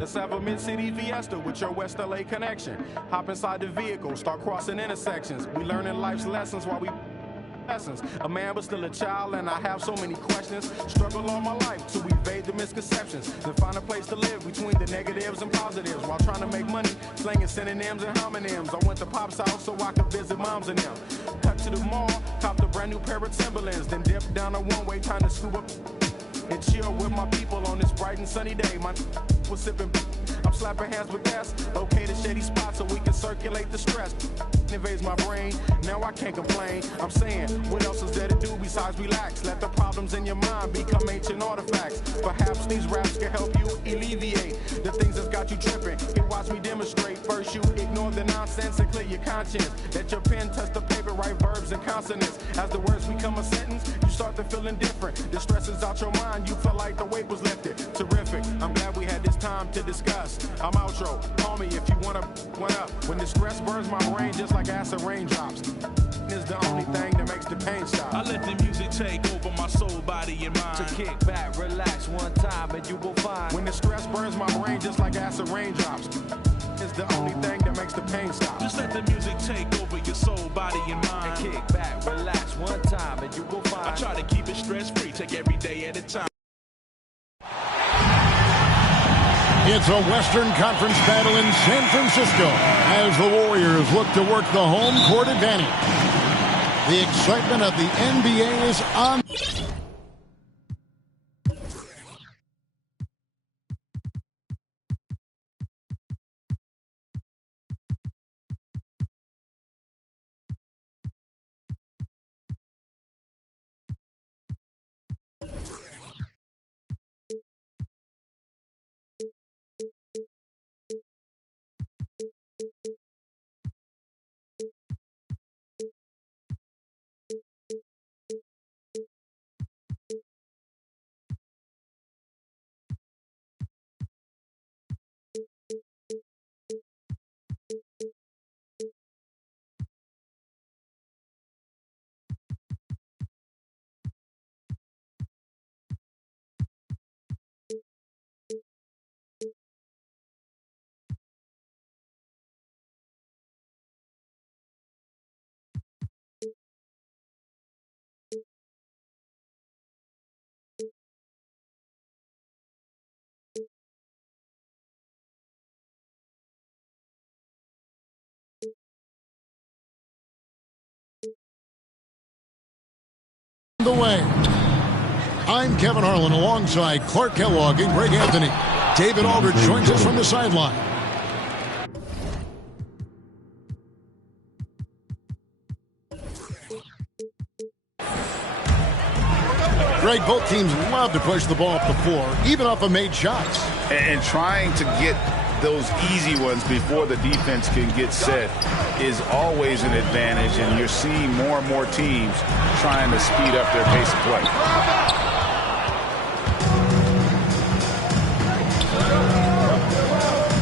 Let's have a mid-city fiesta with your West LA connection. Hop inside the vehicle, start crossing intersections. We learning life's lessons while we lessons. A man but still a child, and I have so many questions. Struggle all my life to evade the misconceptions. Then find a place to live between the negatives and positives while trying to make money, slinging synonyms and homonyms. I went to Pop's house so I could visit moms and them. Cut to the mall, copped a brand new pair of Timberlands, then dipped down a one-way time to scoop up and chill with my people on this bright and sunny day. My was sipping, I'm slapping hands with that's okay to shady spots so we can circulate the stress. Invades my brain, now I can't complain. I'm saying, what else is there to do besides relax? Let the problems in your mind become ancient artifacts. Perhaps these raps can help you alleviate the things that's got you tripping. Here, watch me demonstrate. First, you ignore the nonsense and clear your conscience. Let your pen touch the paper, write verbs and consonants. As the words become a sentence, you start to feel indifferent. The stress is out your mind, you feel like the weight was lifted. Terrific, I'm glad we had this time to discuss. I'm outro, call me if you wanna one up. When the stress burns my brain just like acid raindrops, is the only thing that makes the pain stop. I let the music take over my soul, body, and mind. So kick back, relax one time, and you will find. When the stress burns my brain just like acid raindrops, is the only thing that makes the pain stop. Just let the music take over your soul, body, and mind. And kick back, relax one time, and you will find. I try to keep it stress-free, take every day at a time. It's a Western Conference battle in San Francisco as the Warriors look to work the home court advantage. The excitement of the NBA is on. The way. I'm Kevin Harlan alongside Clark Kellogg and Greg Anthony. David Aldridge joins us from the sideline. Greg, both teams love to push the ball up the floor, even off of made shots. And trying to get those easy ones before the defense can get set is always an advantage, and you're seeing more and more teams trying to speed up their pace of play.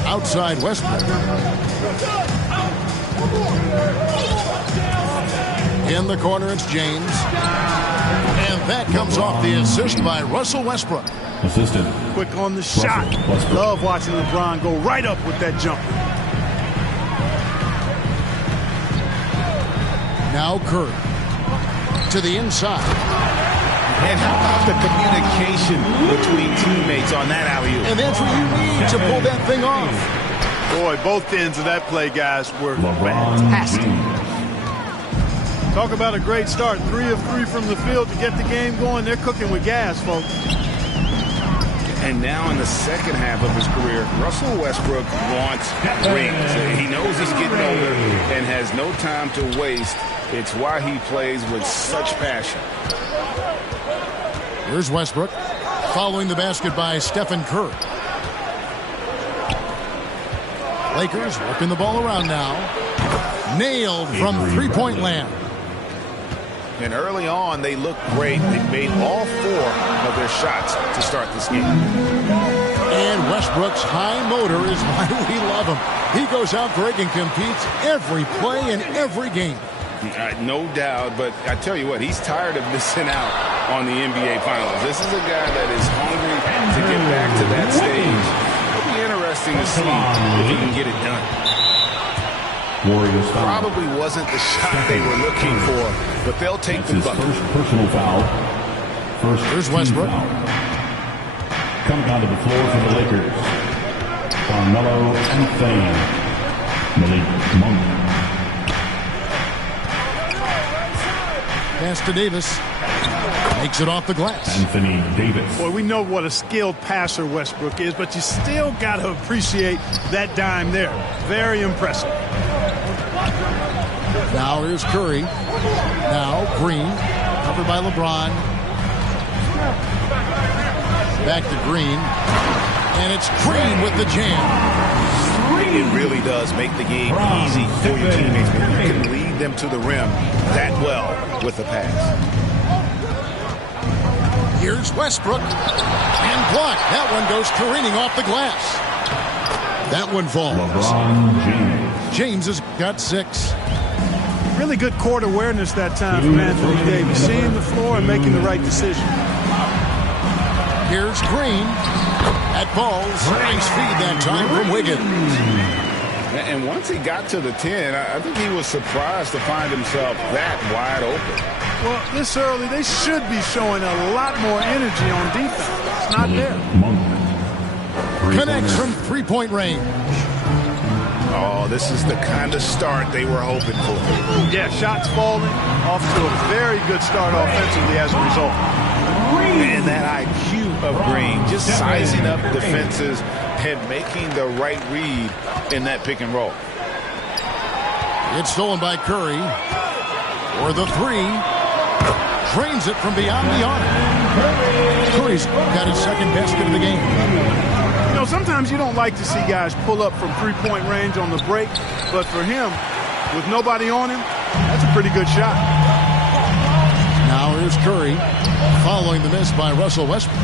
Outside Westbrook. In the corner, it's James. And that comes off the assist by Russell Westbrook. Assistant. Quick on the shot. Love watching LeBron go right up with that jumper. Now Curry. To the inside. And how about the communication between teammates on that alley-oop? And that's what you need to pull that thing off. Boy, both ends of that play, guys, were LeBron fantastic. James. Talk about a great start. 3 of 3 from the field to get the game going. They're cooking with gas, folks. And now in the second half of his career, Russell Westbrook wants rings. He knows he's getting older and has no time to waste. It's why he plays with such passion. Here's Westbrook following the basket by Stephen Curry. Lakers working the ball around now. Nailed from three-point land. And early on, they looked great. They made all 4 of their shots to start this game. And Westbrook's high motor is why we love him. He goes out, Greg, and competes every play in every game. No doubt, but I tell you what, he's tired of missing out on the NBA Finals. This is a guy that is hungry to get back to that stage. It'll be interesting interesting to see if he can get it done. Warriors foul. Probably wasn't the shot they were looking for, but they'll take the bucket. First personal foul. Here's Westbrook. Foul. Coming onto the floor for the Lakers. Carmelo Anthony. Malik Monk. Pass to Davis. Makes it off the glass. Anthony Davis. Boy, we know what a skilled passer Westbrook is, but you still got to appreciate that dime there. Very impressive. Now here's Curry. Now Green. Covered by LeBron. Back to Green. And it's Green with the jam. It really does make the game easy for your teammates when you can lead them to the rim that well with the pass. Here's Westbrook. And blocked. That one goes careening off the glass. That one falls. LeBron James. James has got 6. Really good court awareness that time from Anthony Davis. Seeing the floor and making the right decision. Here's Green. That falls. Nice feed that time from Wiggins. And once he got to the 10, I think he was surprised to find himself that wide open. Well, this early, they should be showing a lot more energy on defense. It's not there. Connects from three-point range. Oh, this is the kind of start they were hoping for. Yeah, shots falling, off to a very good start offensively as a result. And that IQ of Green, just sizing up defenses and making the right read in that pick and roll. It's stolen by Curry. For the 3. Drains it from beyond the arc. Curry's got his second basket of the game. You know, sometimes you don't like to see guys pull up from three-point range on the break, but for him, with nobody on him, that's a pretty good shot. Now here's Curry, following the miss by Russell Westbrook.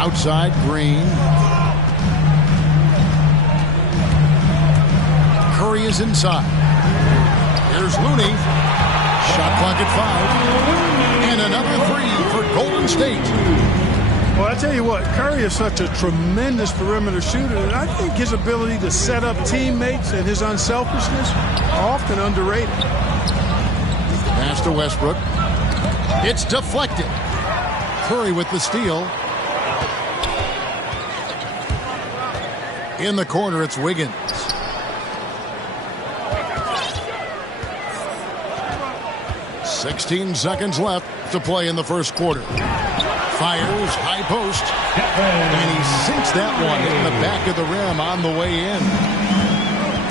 Outside, Green. Curry is inside. Here's Looney. Shot clock at 5. And another 3 for Golden State. Well, I tell you what, Curry is such a tremendous perimeter shooter, and I think his ability to set up teammates and his unselfishness are often underrated. Pass to Westbrook. It's deflected. Curry with the steal. In the corner, it's Wiggins. "16 seconds left to play in the first quarter. Fires, high post, and he sinks that one in the back of the rim on the way in.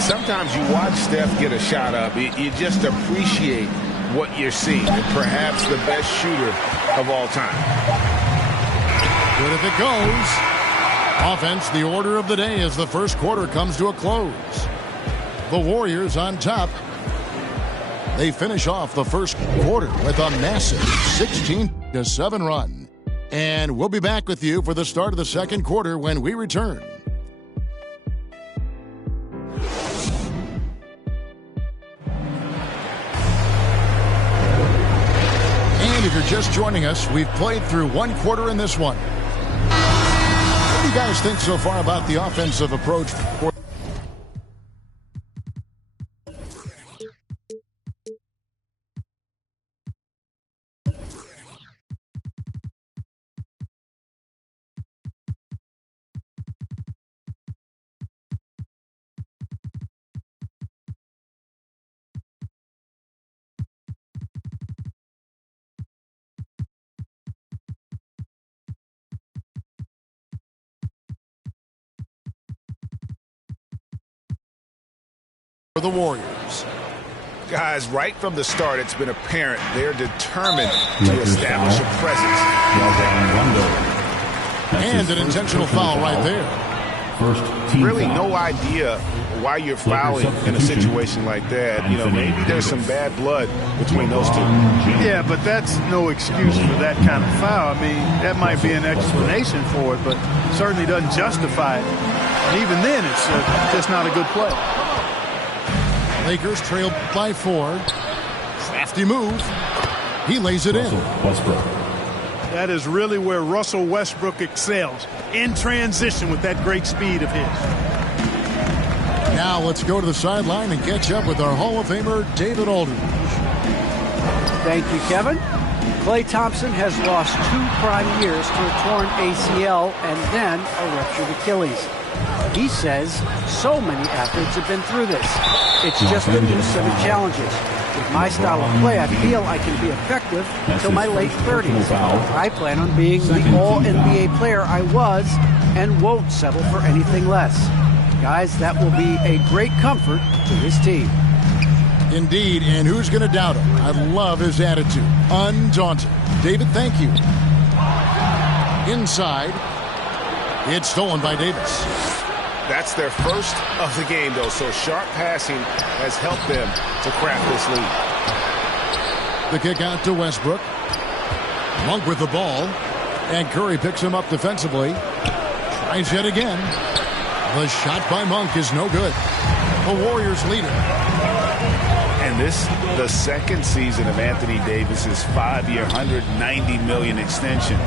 Sometimes you watch Steph get a shot up, you just appreciate what you're seeing. Perhaps the best shooter of all time. Good if it goes. Offense, the order of the day as the first quarter comes to a close. The Warriors on top. They finish off the first quarter with a massive 16-7 run. And we'll be back with you for the start of the second quarter when we return. And if you're just joining us, we've played through one quarter in this one. What do you guys think so far about the offensive approach for the Warriors? Guys, right from the start, it's been apparent they're determined to establish a presence. And an intentional foul right there. Really no idea why you're fouling in a situation like that. You know, maybe there's some bad blood between those two. Yeah, but that's no excuse for that kind of foul. I mean, that might be an explanation for it, but certainly doesn't justify it. And even then, it's just not a good play. Lakers trail by 4. Crafty move. He lays it in. Westbrook. That is really where Russell Westbrook excels, in transition with that great speed of his. Now let's go to the sideline and catch up with our Hall of Famer, David Aldridge. Thank you, Kevin. Klay Thompson has lost 2 prime years to a torn ACL and then a ruptured Achilles. He says so many athletes have been through this. It's just a new set of challenges. With my style of play, I feel I can be effective until my late 30s. I plan on being the all-NBA player I was and won't settle for anything less. Guys, that will be a great comfort to his team. Indeed, and who's going to doubt him? I love his attitude. Undaunted. David, thank you. Inside. It's stolen by Davis. That's their first of the game, though, so sharp passing has helped them to craft this lead. The kick out to Westbrook. Monk with the ball. And Curry picks him up defensively. Tries yet again. The shot by Monk is no good. The Warriors lead it. And this, the second season of Anthony Davis's 5-year, $190 million extension.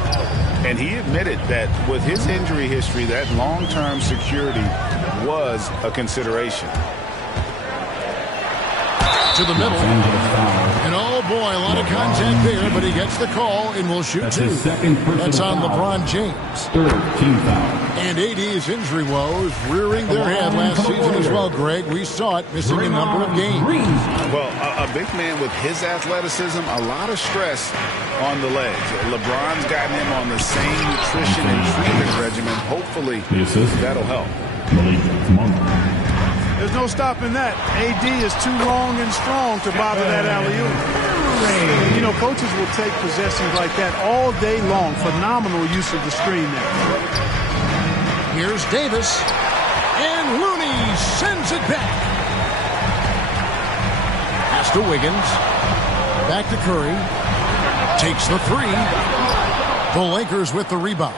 And he admitted that with his injury history, that long-term security was a consideration. To the middle. And oh boy, a lot of contact there, but he gets the call and will shoot 2. That's on LeBron James. And AD's injury woes rearing their head last season as well, Greg. We saw it missing a number of games. Well, a big man with his athleticism, a lot of stress on the legs. LeBron's gotten him on the same nutrition and treatment regimen. Hopefully, that'll help. There's no stopping that. AD is too long and strong to bother that alley-oop. You know, coaches will take possessions like that all day long. Phenomenal use of the screen there. Here's Davis. And Looney sends it back. Pass to Wiggins. Back to Curry. Takes the 3. The Lakers with the rebound.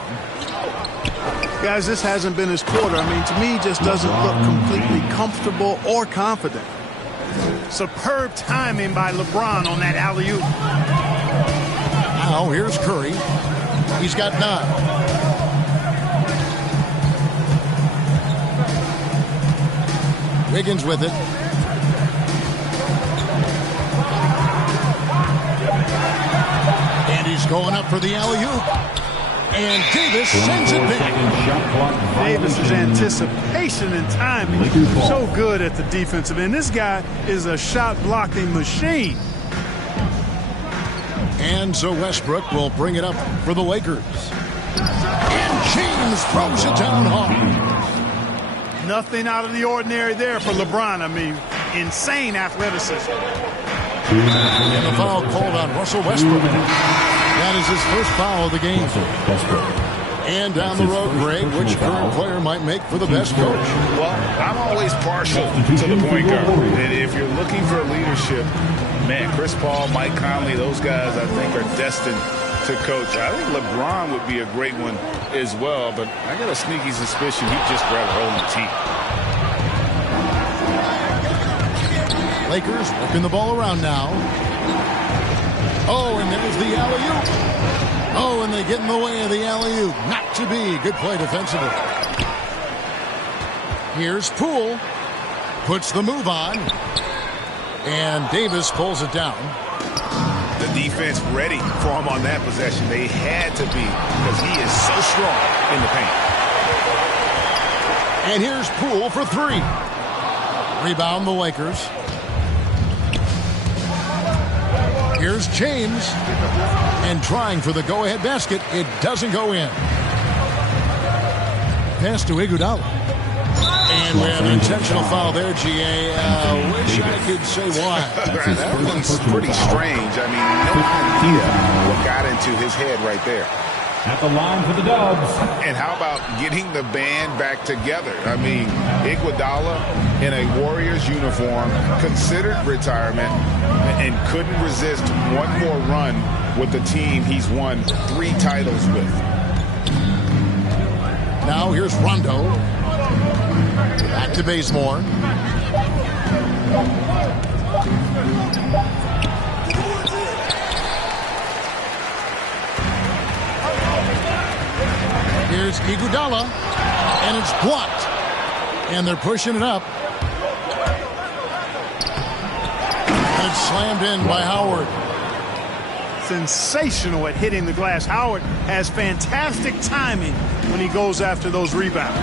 Guys, this hasn't been his quarter. I mean, to me, just doesn't look completely comfortable or confident. Superb timing by LeBron on that alley-oop. Now, here's Curry. He's got 9. Wiggins with it. And he's going up for the alley-oop. And Davis sends it back. Davis's anticipation and timing so good at the defensive end. This guy is a shot-blocking machine. And so Westbrook will bring it up for the Lakers. And James throws it down hard. Nothing out of the ordinary there for LeBron. I mean, insane athleticism. And the foul called on Russell Westbrook. That is his first foul of the game. And down the road, Greg, which current player might make for the best coach? Well, I'm always partial to the point guard. And if you're looking for leadership, man, Chris Paul, Mike Conley, those guys I think are destined to coach. I think LeBron would be a great one as well, but I got a sneaky suspicion he'd just grab a hold of the team. Lakers working the ball around now. Oh, and there's the alley-oop. Oh, and they get in the way of the alley-oop. Not to be. Good play defensively. Here's Poole. Puts the move on. And Davis pulls it down. The defense ready for him on that possession. They had to be because he is so strong in the paint. And here's Poole for 3. Rebound the Lakers. Here's James. And trying for the go-ahead basket. It doesn't go in. Pass to Iguodala. And we have an intentional foul there, GA. Wish I could say why. That one's pretty strange. I mean, no idea what got into his head right there. At the line for the Dubs. And how about getting the band back together? I mean, Iguodala in a Warriors uniform, considered retirement, and couldn't resist one more run with the team he's won 3 titles with. Now here's Rondo. Back to Bazemore. Iguodala, and it's blocked. And they're pushing it up. And it's slammed in by Howard. Sensational at hitting the glass. Howard has fantastic timing when he goes after those rebounds.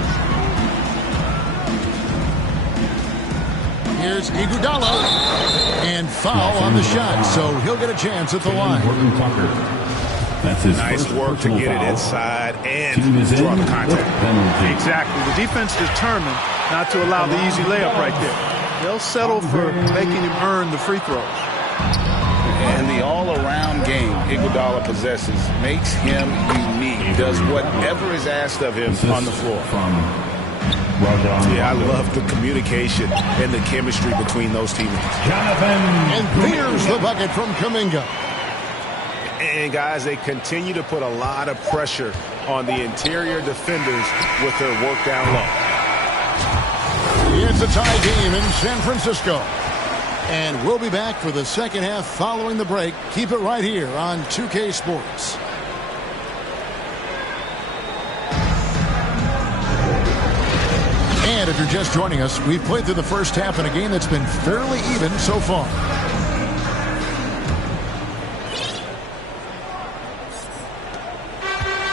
Here's Iguodala, and foul on the shot, so he'll get a chance at the line. That's his nice work to get it inside and draw the contact. Exactly. The defense determined not to allow the easy layup right there. They'll settle for making him earn the free throws. And the all-around game Iguodala possesses makes him unique. He does whatever is asked of him on the floor. Yeah, I love the communication and the chemistry between those teammates. And there's the bucket from Kuminga. And, guys, they continue to put a lot of pressure on the interior defenders with their work down low. It's a tie game in San Francisco. And we'll be back for the second half following the break. Keep it right here on 2K Sports. And if you're just joining us, we've played through the first half in a game that's been fairly even so far.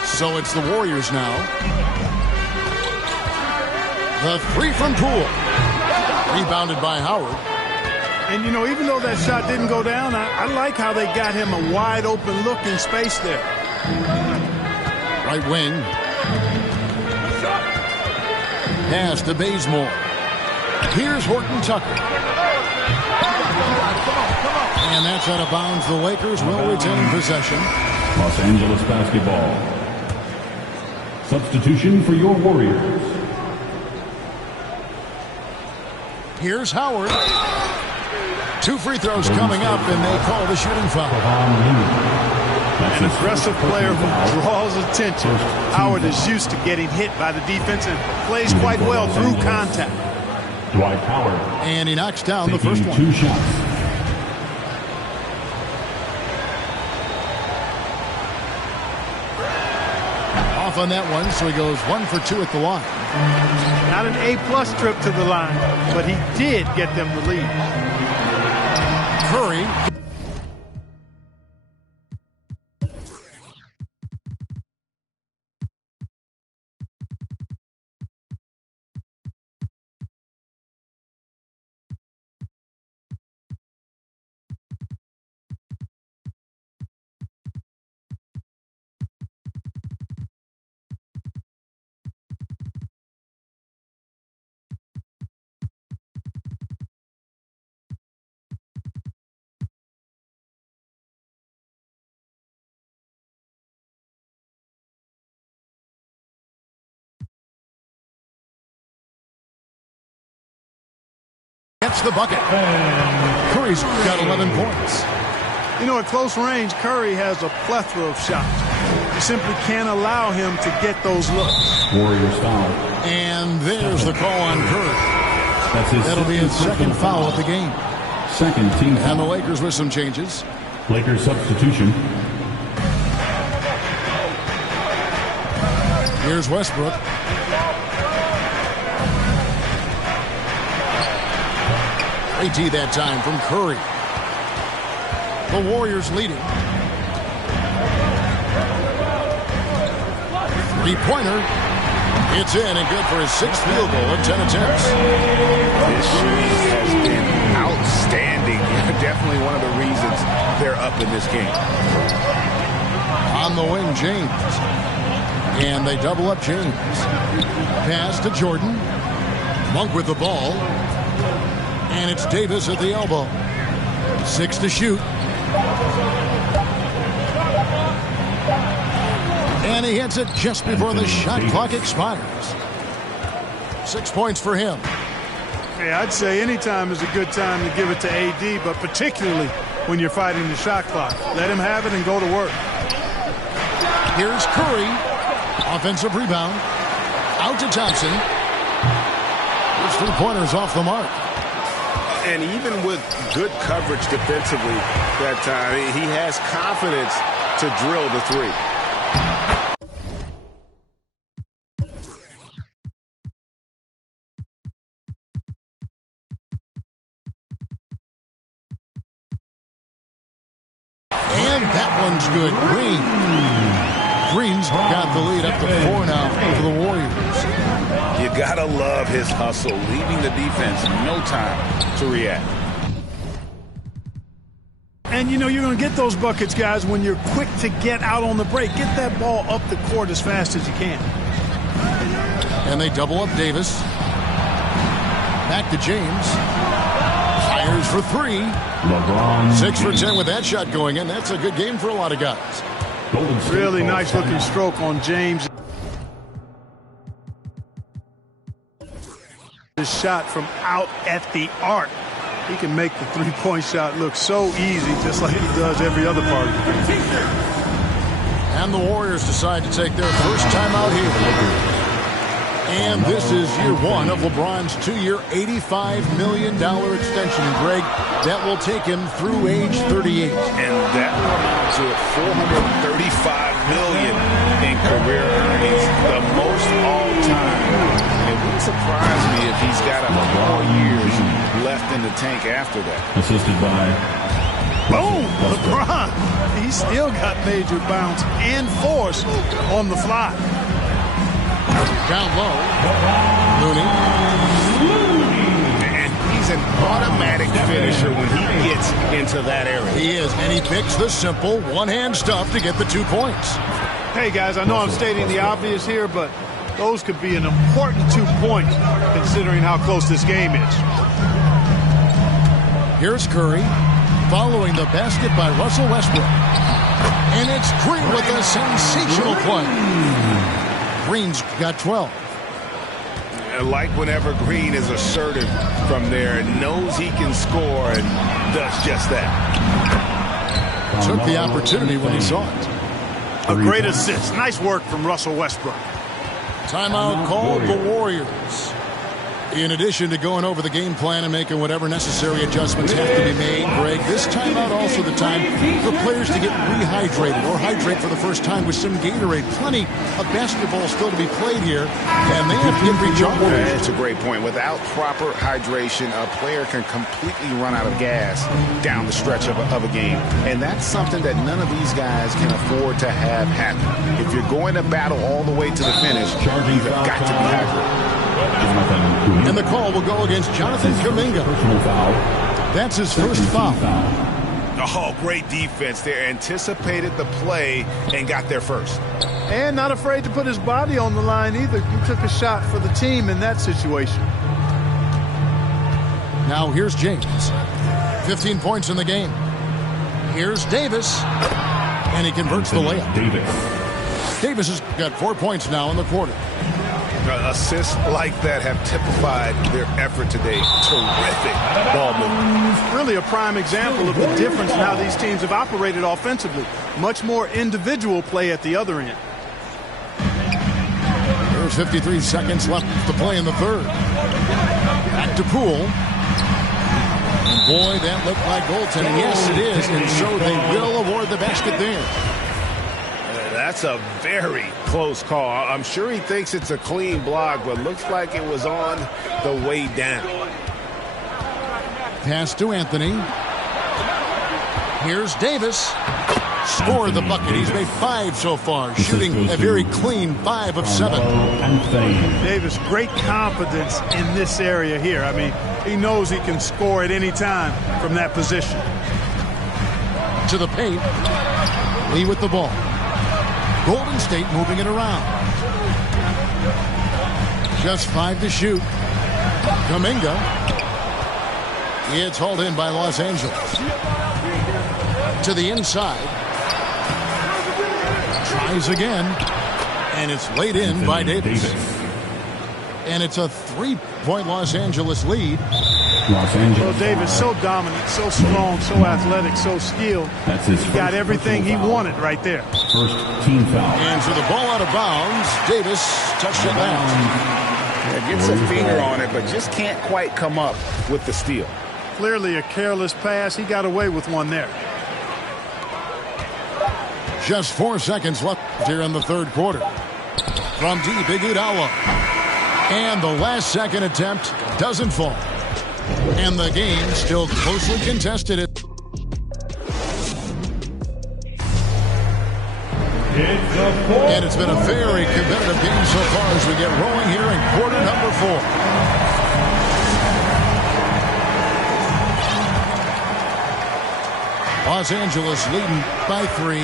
So it's the Warriors now. The three from Poole. Rebounded by Howard. And, you know, even though that shot didn't go down, I like how they got him a wide open look in space there. Right wing. Pass to Bazemore. Here's Horton Tucker. And that's out of bounds. The Lakers will retain possession. Los Angeles basketball. Substitution for your Warriors. Here's Howard. Two free throws coming up, and they call the shooting foul. An aggressive player who draws attention. Howard is used to getting hit by the defense and plays quite well through contact. Dwight Howard. And he knocks down the first one. 2 shots. Off on that one, so he goes 1 for 2 at the line. Not an A-plus trip to the line, but he did get them the lead. Curry. Gets the bucket. Curry's got 11 points. You know, at close range, Curry has a plethora of shots. You simply can't allow him to get those looks. Warriors foul. And there's the call on Curry. That's his That'll be his second foul of the game. Second team foul. And the Lakers with some changes. Lakers substitution. Here's Westbrook. AT that time from Curry. The Warriors leading. Three-pointer. It's in and good for his 6th field goal in 10 attempts. This shooting has been outstanding. Definitely one of the reasons they're up in this game. On the wing, James. And they double up James. Pass to Jordan. Monk with the ball. And it's Davis at the elbow. 6 to shoot. And he hits it just before the shot clock expires. 6 points for him. Yeah, I'd say any time is a good time to give it to AD, but particularly when you're fighting the shot clock. Let him have it and go to work. Here's Curry. Offensive rebound. Out to Thompson. His three-pointer's off the mark. And even with good coverage defensively that time, he has confidence to drill the three. That's good. Green's got the lead up to 4 now for the Warriors. You gotta love his hustle, leaving the defense no time to react. And, you know, you're going to get those buckets, guys, when you're quick to get out on the break. Get that ball up the court as fast as you can. And they double up Davis. Back to James. Fires for 3. LeBron 6 for 10 with that shot going in. That's a good game for a lot of guys. Really nice looking stroke on James. This shot from out at the arc. He can make the three-point shot look so easy, just like he does every other part of the game. And the Warriors decide to take their first time out here. And this is year 1 of LeBron's 2-year, $85 million extension. And Greg, that will take him through age 38. And that will amount to $435 million in career earnings, the most all time. It wouldn't surprise me if he's got a few more years left in the tank after that. Assisted by boom, LeBron. He's still got major bounce and force on the fly. Down low. Looney. And he's an automatic finisher when he gets into that area. He is, and he picks the simple one-hand stuff to get the 2 points. Hey, guys, I know I'm stating the obvious here, but those could be an important 2 points considering how close this game is. Here's Curry following the basket by Russell Westbrook. And it's Green with a sensational play. Green's got 12. I like whenever Green is assertive from there and knows he can score and does just that. Took the opportunity when he saw it. A great assist. Nice work from Russell Westbrook. Timeout called the Warriors. In addition to going over the game plan and making whatever necessary adjustments have to be made, Greg, this timeout also the time for players to get rehydrated or hydrate for the first time with some Gatorade. Plenty of basketball still to be played here, and they have to get recharged. That's a great point. Without proper hydration, a player can completely run out of gas down the stretch of a game, and that's something that none of these guys can afford to have happen. If you're going to battle all the way to the finish, you've got to be hydrated. And the call will go against Jonathan Kuminga. That's his first foul. Oh, great defense there. Anticipated the play and got there first. And not afraid to put his body on the line either. He took a shot for the team in that situation. Now here's James. 15 points in the game. Here's Davis. And he converts the layup. Davis has got 4 points now in the quarter. Assists like that have typified their effort today. Terrific ball movement. Really a prime example of the difference in how these teams have operated offensively. Much more individual play at the other end. There's 53 seconds left to play in the third. Back to Poole. And boy, that looked like goaltending. Yes, it is. And so they will award the basket there. That's a very close call. I'm sure he thinks it's a clean block, but looks like it was on the way down. Pass to Anthony. Here's Davis. Scored the bucket. He's made 5 so far, shooting a very clean 5 of 7. Davis, great confidence in this area here. I mean, he knows he can score at any time from that position. To the paint. Lee with the ball. Golden State moving it around. Just 5 to shoot. Kuminga. It's hauled in by Los Angeles. To the inside. Tries again. And it's laid in by Davis. And it's a 3-point Los Angeles lead. Well, Davis, so dominant, so strong, so athletic, so skilled. He got everything he wanted right there. First team foul. And for the ball out of bounds, Davis touched it down. Yeah, gets a finger on it, but just can't quite come up with the steal. Clearly a careless pass. He got away with one there. Just 4 seconds left here in the third quarter. From deep, Iguodala. And the last second attempt doesn't fall. And the game still closely contested. And it's been a very competitive game so far as we get rolling here in quarter number 4. Los Angeles leading by 3.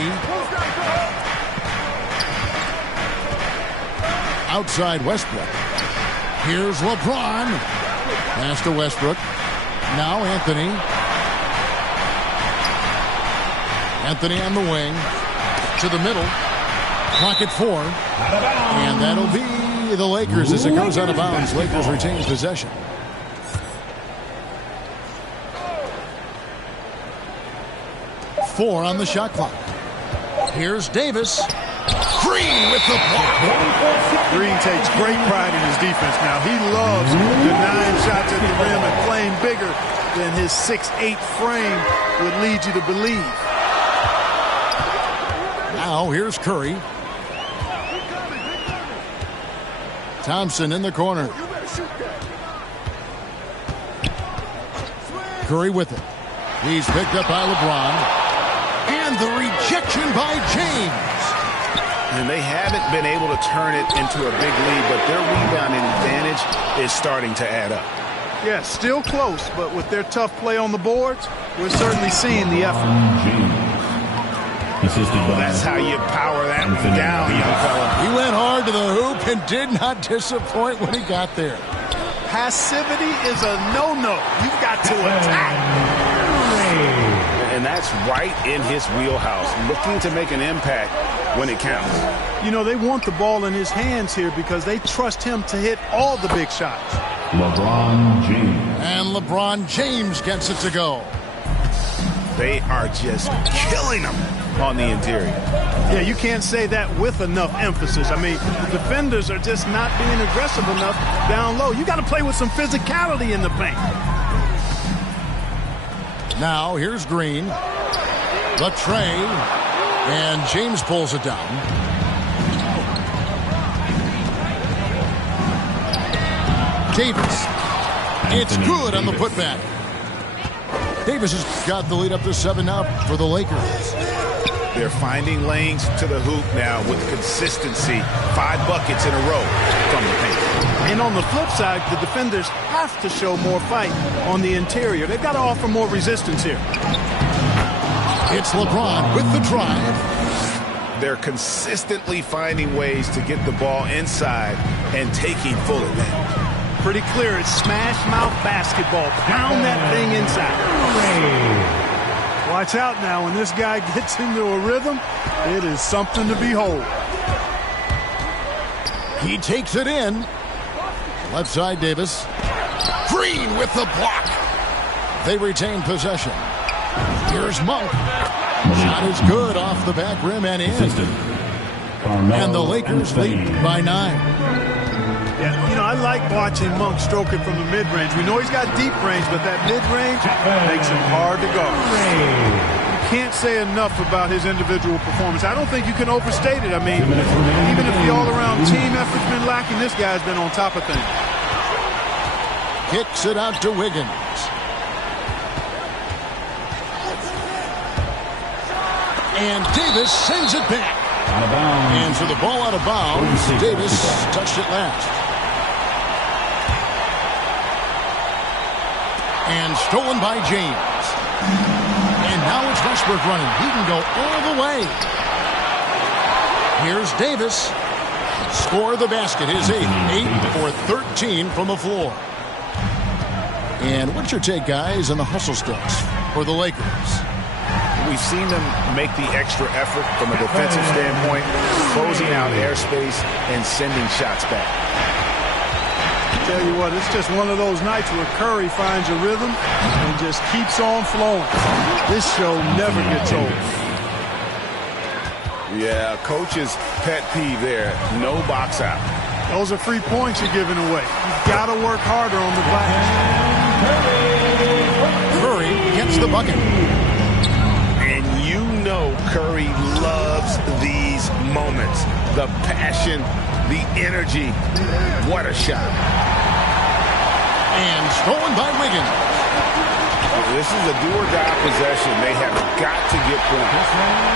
Outside Westbrook. Here's LeBron. Pass to Westbrook. Now Anthony. Anthony on the wing. To the middle. Clock at 4. And that'll be the Lakers as it goes out of bounds. Lakers retain possession. Four on the shot clock. Here's Davis. Green with the block. Green takes great pride in his defense now. He loves denying shots at the rim and playing bigger than his 6'8" frame would lead you to believe. Now here's Curry. Thompson in the corner. Curry with it. He's picked up by LeBron. And the rejection by James. And they haven't been able to turn it into a big lead, but their rebounding advantage is starting to add up. Yeah, still close, but with their tough play on the boards, we're certainly seeing the effort. That's how you power that one down, young fella. He went hard to the hoop and did not disappoint when he got there. Passivity is a no-no. You've got to attack. And that's right in his wheelhouse, looking to make an impact when it counts. You know, they want the ball in his hands here because they trust him to hit all the big shots. LeBron James. And LeBron James gets it to go. They are just killing them on the interior. Yeah, you can't say that with enough emphasis. I mean, the defenders are just not being aggressive enough down low. You got to play with some physicality in the paint. Now, here's Green. The tray. And James pulls it down. Davis. It's good on the putback. Davis has got the lead up to 7 now for the Lakers. They're finding lanes to the hoop now with consistency. 5 buckets in a row from the paint. And on the flip side, the defenders have to show more fight on the interior. They've got to offer more resistance here. It's LeBron with the drive. They're consistently finding ways to get the ball inside and taking full advantage. Pretty clear, it's smash mouth basketball. Pound that thing inside. Watch out now. When this guy gets into a rhythm, it is something to behold. He takes it in. Left side, Davis. Green with the block. They retain possession. Here's Monk. Shot is good off the back rim and in. And the Lakers lead by 9. Yeah, you know, I like watching Monk stroke it from the mid-range. We know he's got deep range, but that mid-range makes him hard to guard. You can't say enough about his individual performance. I don't think you can overstate it. I mean, even if the all-around team effort's been lacking, this guy's been on top of things. Kicks it out to Wiggins. And Davis sends it back. And for the ball out of bounds, Davis touched it last. And stolen by James. And now it's Westbrook running. He can go all the way. Here's Davis. Score the basket. His 8 for 13 from the floor. And what's your take, guys, on the hustle sticks for the Lakers? We've seen them make the extra effort from a defensive standpoint, closing out airspace and sending shots back. Tell you what, it's just one of those nights where Curry finds a rhythm and just keeps on flowing. This show never gets old. Yeah, coach's pet peeve there. No box out. Those are free points you're giving away. You've got to work harder on the glass. Curry gets the bucket. And you know Curry loves these moments. The passion, the energy. What a shot. And stolen by Wiggins. This is a do-or-die possession. They have got to get points.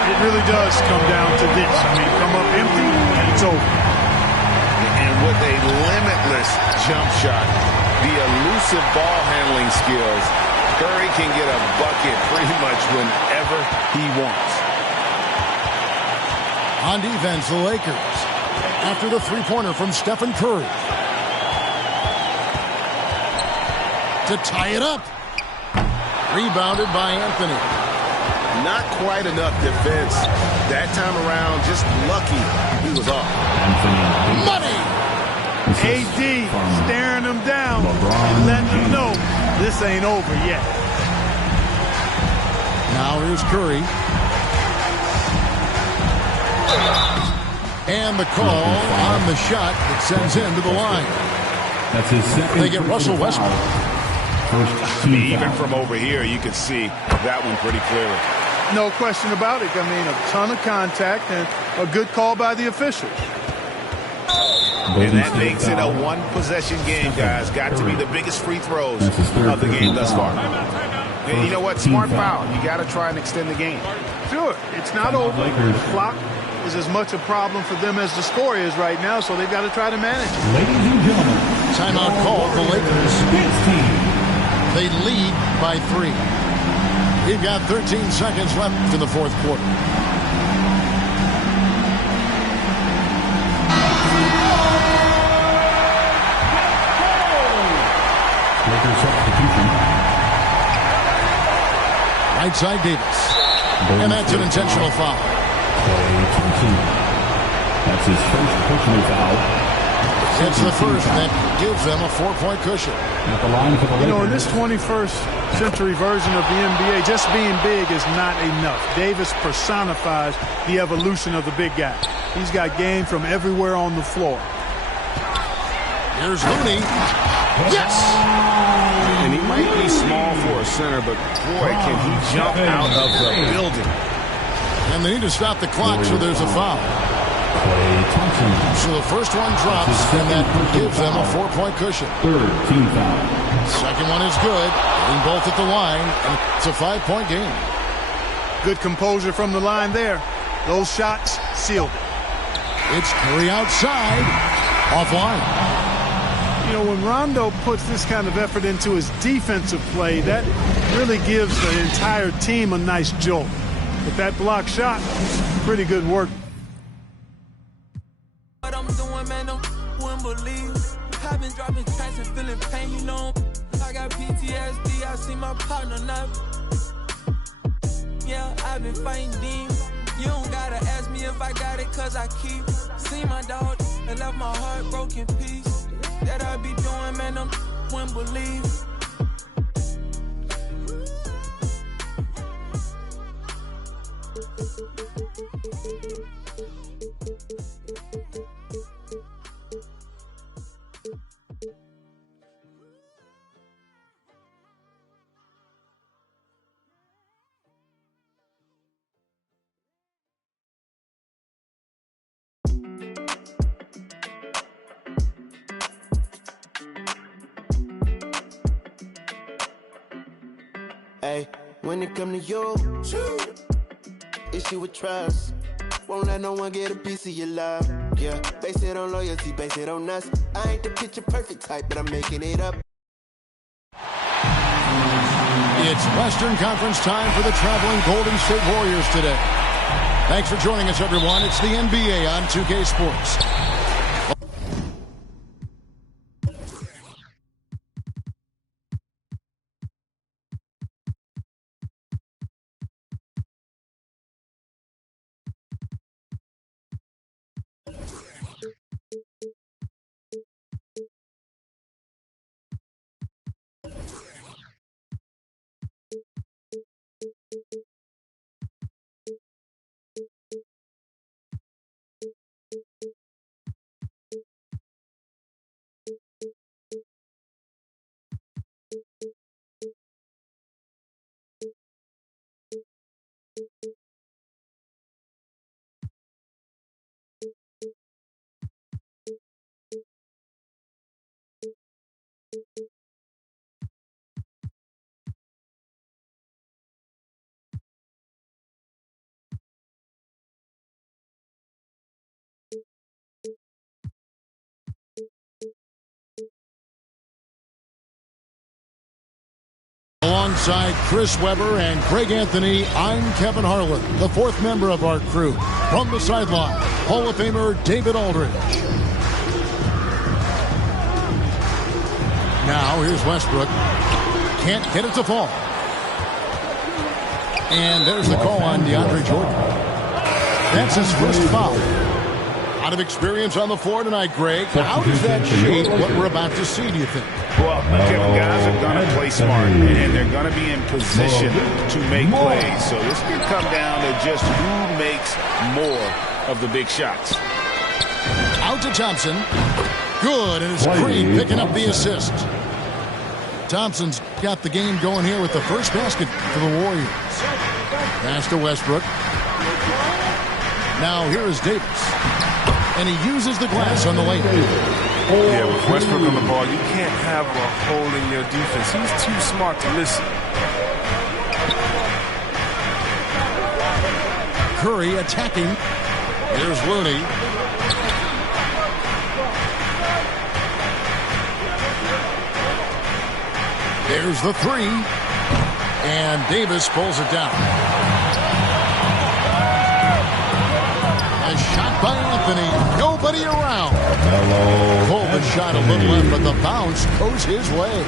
It really does come down to this. I mean, come up empty, and it's over. And with a limitless jump shot, the elusive ball handling skills, Curry can get a bucket pretty much whenever he wants. On defense, the Lakers, after the three-pointer from Stephen Curry, to tie it up. Rebounded by Anthony. Not quite enough defense. That time around, just lucky he was off. Money! AD staring him down and letting him know this ain't over yet. Now here's Curry. And the call on the shot that sends him to the line. That's his second. They get Russell Westbrook. Even from over here, you can see that one pretty clearly. No question about it. I mean, a ton of contact and a good call by the officials. And that makes it a one-possession game, guys. Got to be the biggest free throws of the game thus far. And you know what? Smart foul. You got to try and extend the game. Sure, it's not over. The clock is as much a problem for them as the score is right now, so they've got to try to manage it. Ladies and gentlemen, Timeout call for Lakers. They lead by 3. We've got 13 seconds left in the fourth quarter. Lakers substitution. Right side Davis. And that's an intentional foul. Klay Thompson. That's his first personal foul. It's the first that gives them a 4-point cushion. At the line for the Lakers. You know, in this 21st century version of the NBA, just being big is not enough. Davis personifies the evolution of the big guy. He's got game from everywhere on the floor. Here's Looney. Yes! And he might be small for a center, but boy, can he jump out of the building. And they need to stop the clock, so there's a foul. Klay Thompson. So the first one drops, and that gives them a 4-point cushion. Third team foul. Second one is good. Getting both at the line, and it's a 5-point game. Good composure from the line there. Those shots sealed it. It's Curry outside, offline. You know, when Rondo puts this kind of effort into his defensive play, that really gives the entire team a nice jolt. But that block shot, pretty good work. What I'm doing, man, I wouldn't believe. I've been dropping tracks and feeling pain, you know. I got PTSD, I see my partner now. Yeah, I've been fighting demons. You don't gotta ask me if I got it, cause I keep. See my dog and left my heart broken piece. That I be doing, man, I wouldn't believe. Hey, when it come to you, issue with trust. Won't let no one get a piece of your love. Yeah, base it on loyalty, base it on us. I ain't the picture perfect type, but I'm making it up. It's Western Conference time for the traveling Golden State Warriors today. Thanks for joining us, everyone. It's the NBA on 2K Sports. Alongside Chris Webber and Greg Anthony, I'm Kevin Harlan, the fourth member of our crew. From the sideline, Hall of Famer David Aldridge. Now here's Westbrook. Can't get it to fall. And there's the call on DeAndre Jordan. That's his first foul. Out of experience on the floor tonight, Greg. How does that shape what we're about to see, do you think? Well, Kevin, guys are going to play smart, and they're going to be in position to make plays. So this could come down to just who makes more of the big shots. Out to Thompson. Good, and it's Green picking up the assist. Thompson's got the game going here with the first basket for the Warriors. Pass to Westbrook. Now here is Davis. And he uses the glass on the lane. Yeah, with Westbrook on the ball, you can't have a hole in your defense. He's too smart to listen. Curry attacking. Here's Looney. There's the three. And Davis pulls it down. A shot by Anthony. Nobody around. Pulled the shot a little left, but the bounce goes his way.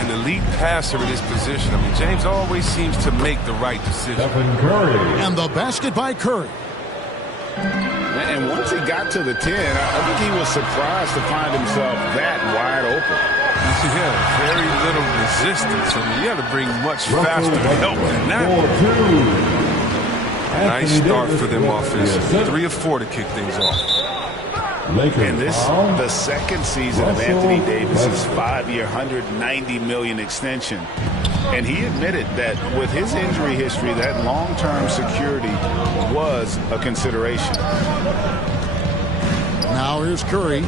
An elite passer in this position. I mean, James always seems to make the right decision. And the basket by Curry. And once he got to the 10, I think he was surprised to find himself that wide open. Yeah, very little resistance. I mean, you have to bring much faster help than that. Nice start for them offensively. 3 of 4 to kick things off. And this the second season of Anthony Davis's 5-year, $190 million extension. And he admitted that with his injury history, that long-term security was a consideration. Now here's Curry.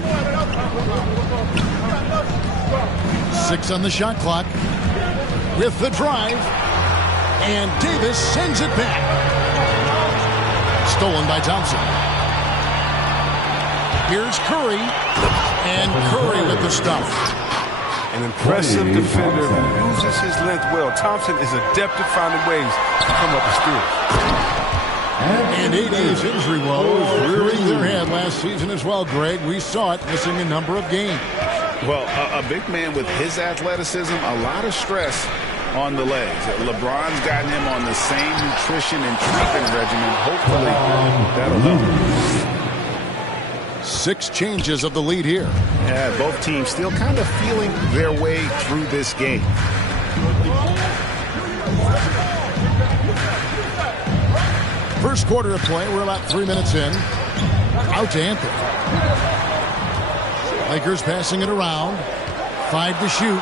6 on the shot clock. With the drive. And Davis sends it back. Stolen by Thompson. Here's Curry. And Curry with the stop. An impressive defender who uses his length well. Thompson is adept at finding ways to come up the steals. And AD's injury woes rearing their head last season as well, Greg. We saw it missing a number of games. Well, a big man with his athleticism, a lot of stress on the legs. LeBron's gotten him on the same nutrition and treatment regimen. Hopefully, that'll help. 6 changes of the lead here. Yeah, both teams still kind of feeling their way through this game. First quarter of play, we're about 3 minutes in. Out to Anthony. Lakers passing it around. 5 to shoot.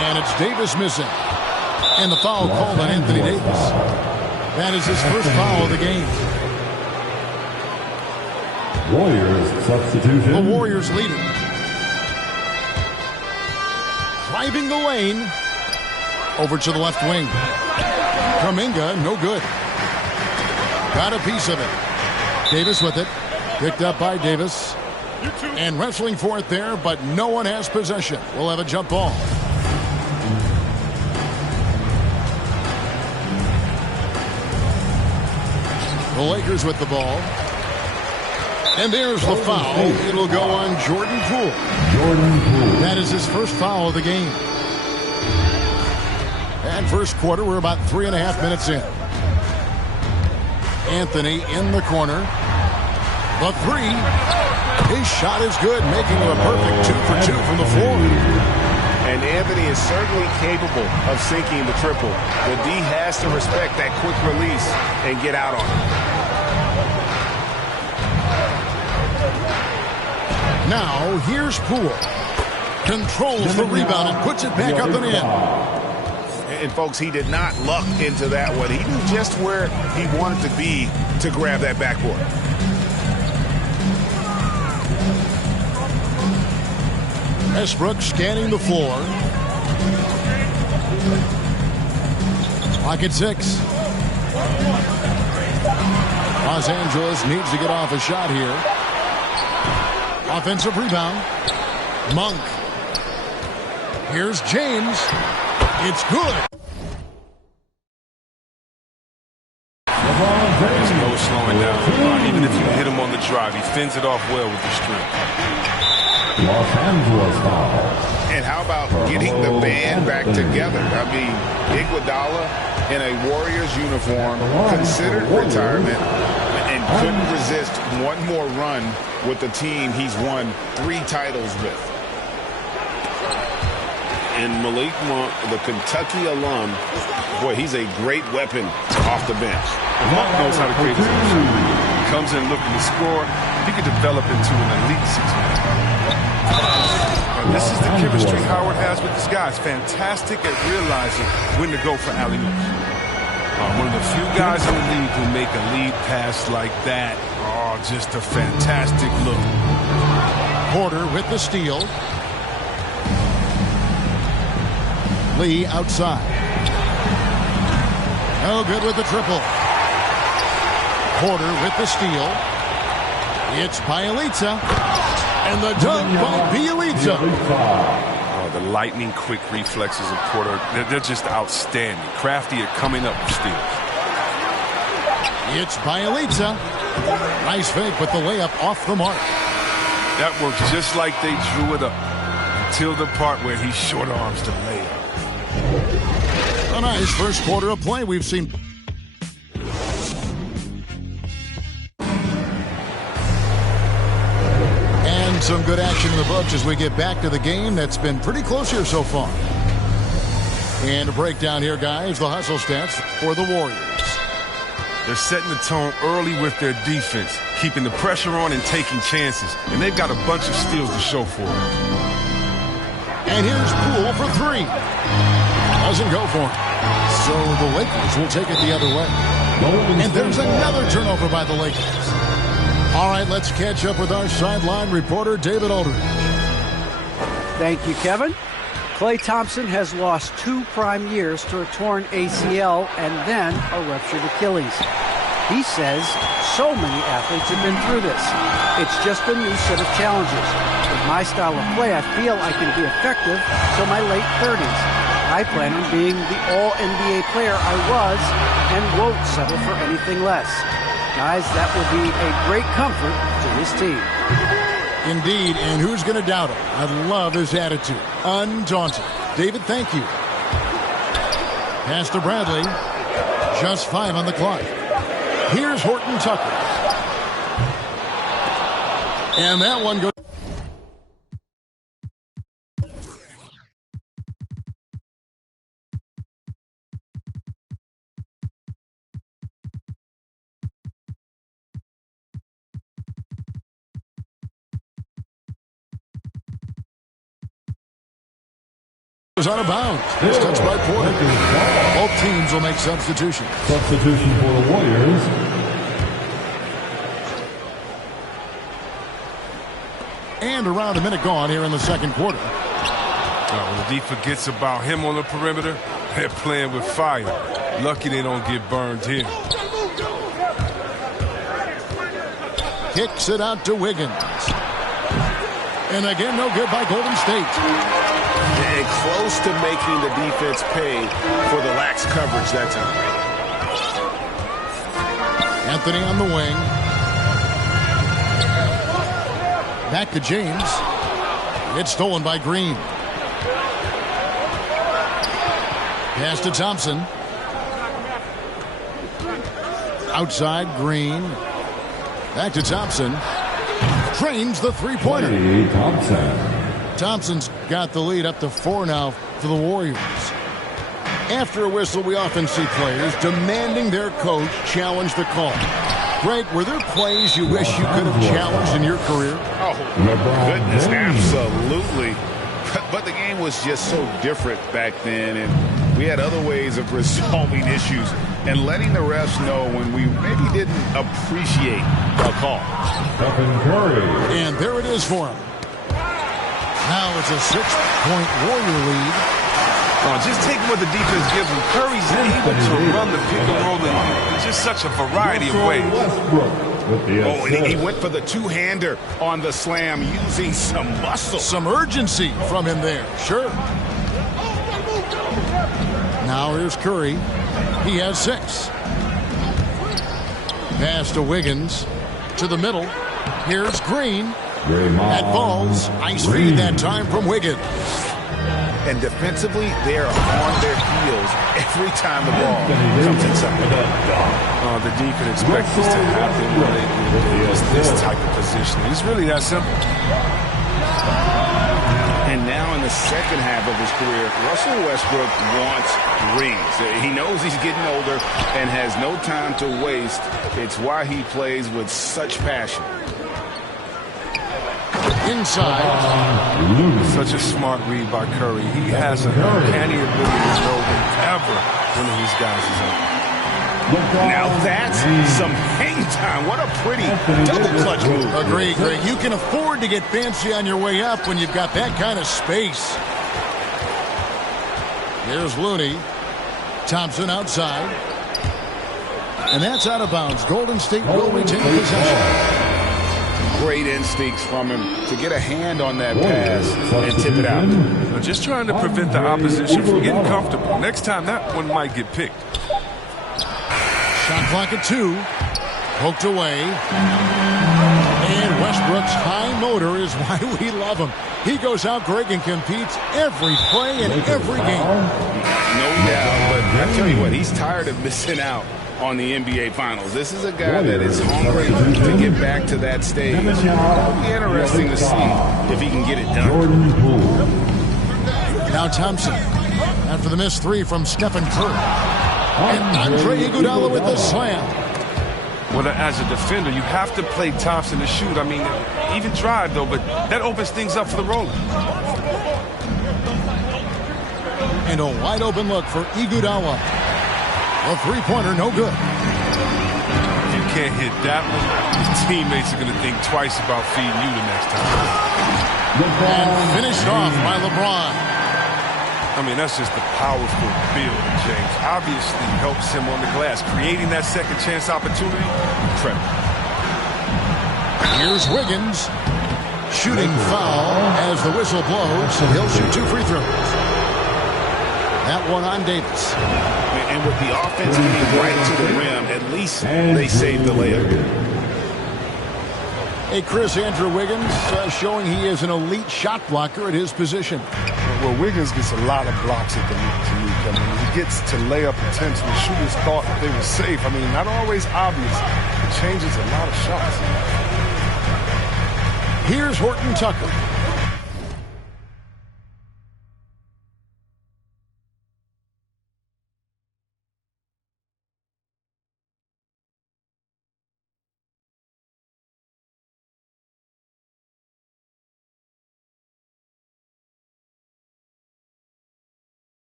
And it's Davis missing. And the foul called on Anthony Davis. That is his first foul of the game. Warriors substitution. The Warriors leading. Driving the lane. Over to the left wing. Kuminga, no good. Got a piece of it. Davis with it. Picked up by Davis. And wrestling for it there, but no one has possession. We'll have a jump ball. The Lakers with the ball. And there's the foul. It'll go on Jordan Poole. That is his first foul of the game. And first quarter, we're about 3.5 minutes in. Anthony in the corner. The three. His shot is good, making him a perfect 2 for 2 from the floor. And Anthony is certainly capable of sinking the triple. The D has to respect that quick release and get out on it. Now, here's Poole. Controls the rebound and puts it back up and in. And, folks, he did not luck into that one. He knew just where he wanted to be to grab that backboard. Westbrook scanning the floor. Clock at 6. Los Angeles needs to get off a shot here. Offensive rebound. Monk. Here's James. It's good. There's no slowing down LeBron. Even if you hit him on the drive, he fends it off well with the strength. Los Angeles foul. And how about getting the band back together? I mean, Iguodala in a Warriors uniform considered retirement and couldn't resist one more run with the team he's won 3 titles with. And Malik Monk, the Kentucky alum, boy, he's a great weapon off the bench. Monk knows how to create his own shot. He comes in looking to score. He could develop into an elite 6-man. And this is the chemistry Howard has with this guy. He's fantastic at realizing when to go for alley-oops. One of the few guys in the league who make a lead pass like that. Oh, just a fantastic look. Porter with the steal. Lee outside. No good with the triple. Porter with the steal. It's Bielitsa. And the dunk by Bielitsa. Oh, the lightning-quick reflexes of Porter, they're just outstanding. Crafty at coming up with steals. It's Bielitsa. Nice fake, but the layup off the mark. That works just like they drew it up. Until the part where he short arms the layup. A nice first quarter of play we've seen. And some good action in the books as we get back to the game that's been pretty close here so far. And a breakdown here, guys, the hustle stats for the Warriors. They're setting the tone early with their defense, keeping the pressure on and taking chances. And they've got a bunch of steals to show for it. And here's Poole for 3. Doesn't go for it. So the Lakers will take it the other way. And there's another turnover by the Lakers. All right, let's catch up with our sideline reporter, David Aldridge. Thank you, Kevin. Klay Thompson has lost 2 prime years to a torn ACL and then a ruptured Achilles. He says so many athletes have been through this. It's just a new set of challenges. With my style of play, I feel I can be effective till my late 30s. I plan on being the all-NBA player I was and won't settle for anything less. Guys, that will be a great comfort to this team. Indeed, and who's going to doubt him? I love his attitude. Undaunted. David, thank you. Pass to Bradley. Just 5 on the clock. Here's Horton Tucker. And that one goes. Out of bounds. It's touched by Porter. Both teams will make substitutions. Substitution for the Warriors. And around a minute gone here in the second quarter. When the D forgets about him on the perimeter, they're playing with fire. Lucky they don't get burned here. Kicks it out to Wiggins. And again, no good by Golden State. And close to making the defense pay for the lax coverage that time. Anthony on the wing. Back to James. It's stolen by Green. Pass to Thompson. Outside, Green. Back to Thompson. Trains the three-pointer. Thompson's got the lead up to 4 now for the Warriors. After a whistle, we often see players demanding their coach challenge the call. Greg, were there plays you wish you could have challenged in your career? Oh, goodness, absolutely. But the game was just so different back then, and we had other ways of resolving issues and letting the refs know when we maybe didn't appreciate a call. And there it is for him. Now it's a 6-point Warrior lead. Just taking what the defense gives him. Curry's able to run the pick and roll in just such a variety of ways. Oh, and he went for the two-hander on the slam using some muscle. Some urgency from him there, sure. Now here's Curry. He has 6. Pass to Wiggins. To the middle. Here's Green. That falls. Nice feed that time from Wiggins. And defensively, they're on their heels every time the ball comes inside. The D can expect this to happen when they get this type of position. It's really that simple. And now in the second half of his career, Russell Westbrook wants rings. He knows he's getting older and has no time to waste. It's why he plays with such passion. Inside. Such a smart read by Curry. He has an uncanny ability to know whenever one of these guys is open. Now that's some hang time. What a pretty double clutch move. Agree, Greg. You can afford to get fancy on your way up when you've got that kind of space. Here's Looney. Thompson outside. And that's out of bounds. Golden State will retain possession. Great instincts from him to get a hand on that pass and tip it out. Just trying to prevent the opposition from getting comfortable. Next time, that one might get picked. Shot clock at 2. Poked away. And Westbrook's high motor is why we love him. He goes out, Greg, and competes every play and every game. No doubt, but I tell you what, he's tired of missing out on the NBA Finals. This is a guy that is hungry to get back to that stage. It'll be interesting to see if he can get it done. Now Thompson, after the missed 3 from Stephen Curry. And Andre Iguodala with the slam. Well, as a defender, you have to play Thompson to shoot. I mean, even drive, though, but that opens things up for the roller. And a wide open look for Iguodala. A 3-pointer, no good. If you can't hit that one, your teammates are going to think twice about feeding you the next time. And finished off by LeBron. I mean, that's just a powerful build, James. Obviously helps him on the glass. Creating that second chance opportunity, incredible. Here's Wiggins. Shooting foul as the whistle blows. He'll shoot 2 free throws. That one on Davis. And with the offense getting right to the rim, at least they saved the layup. Hey, Chris, Andrew Wiggins showing he is an elite shot blocker at his position. Well, Wiggins gets a lot of blocks at the league. I mean, he gets to layup attempts and the shooters thought that they were safe. I mean, not always obvious. It changes a lot of shots. Here's Horton Tucker.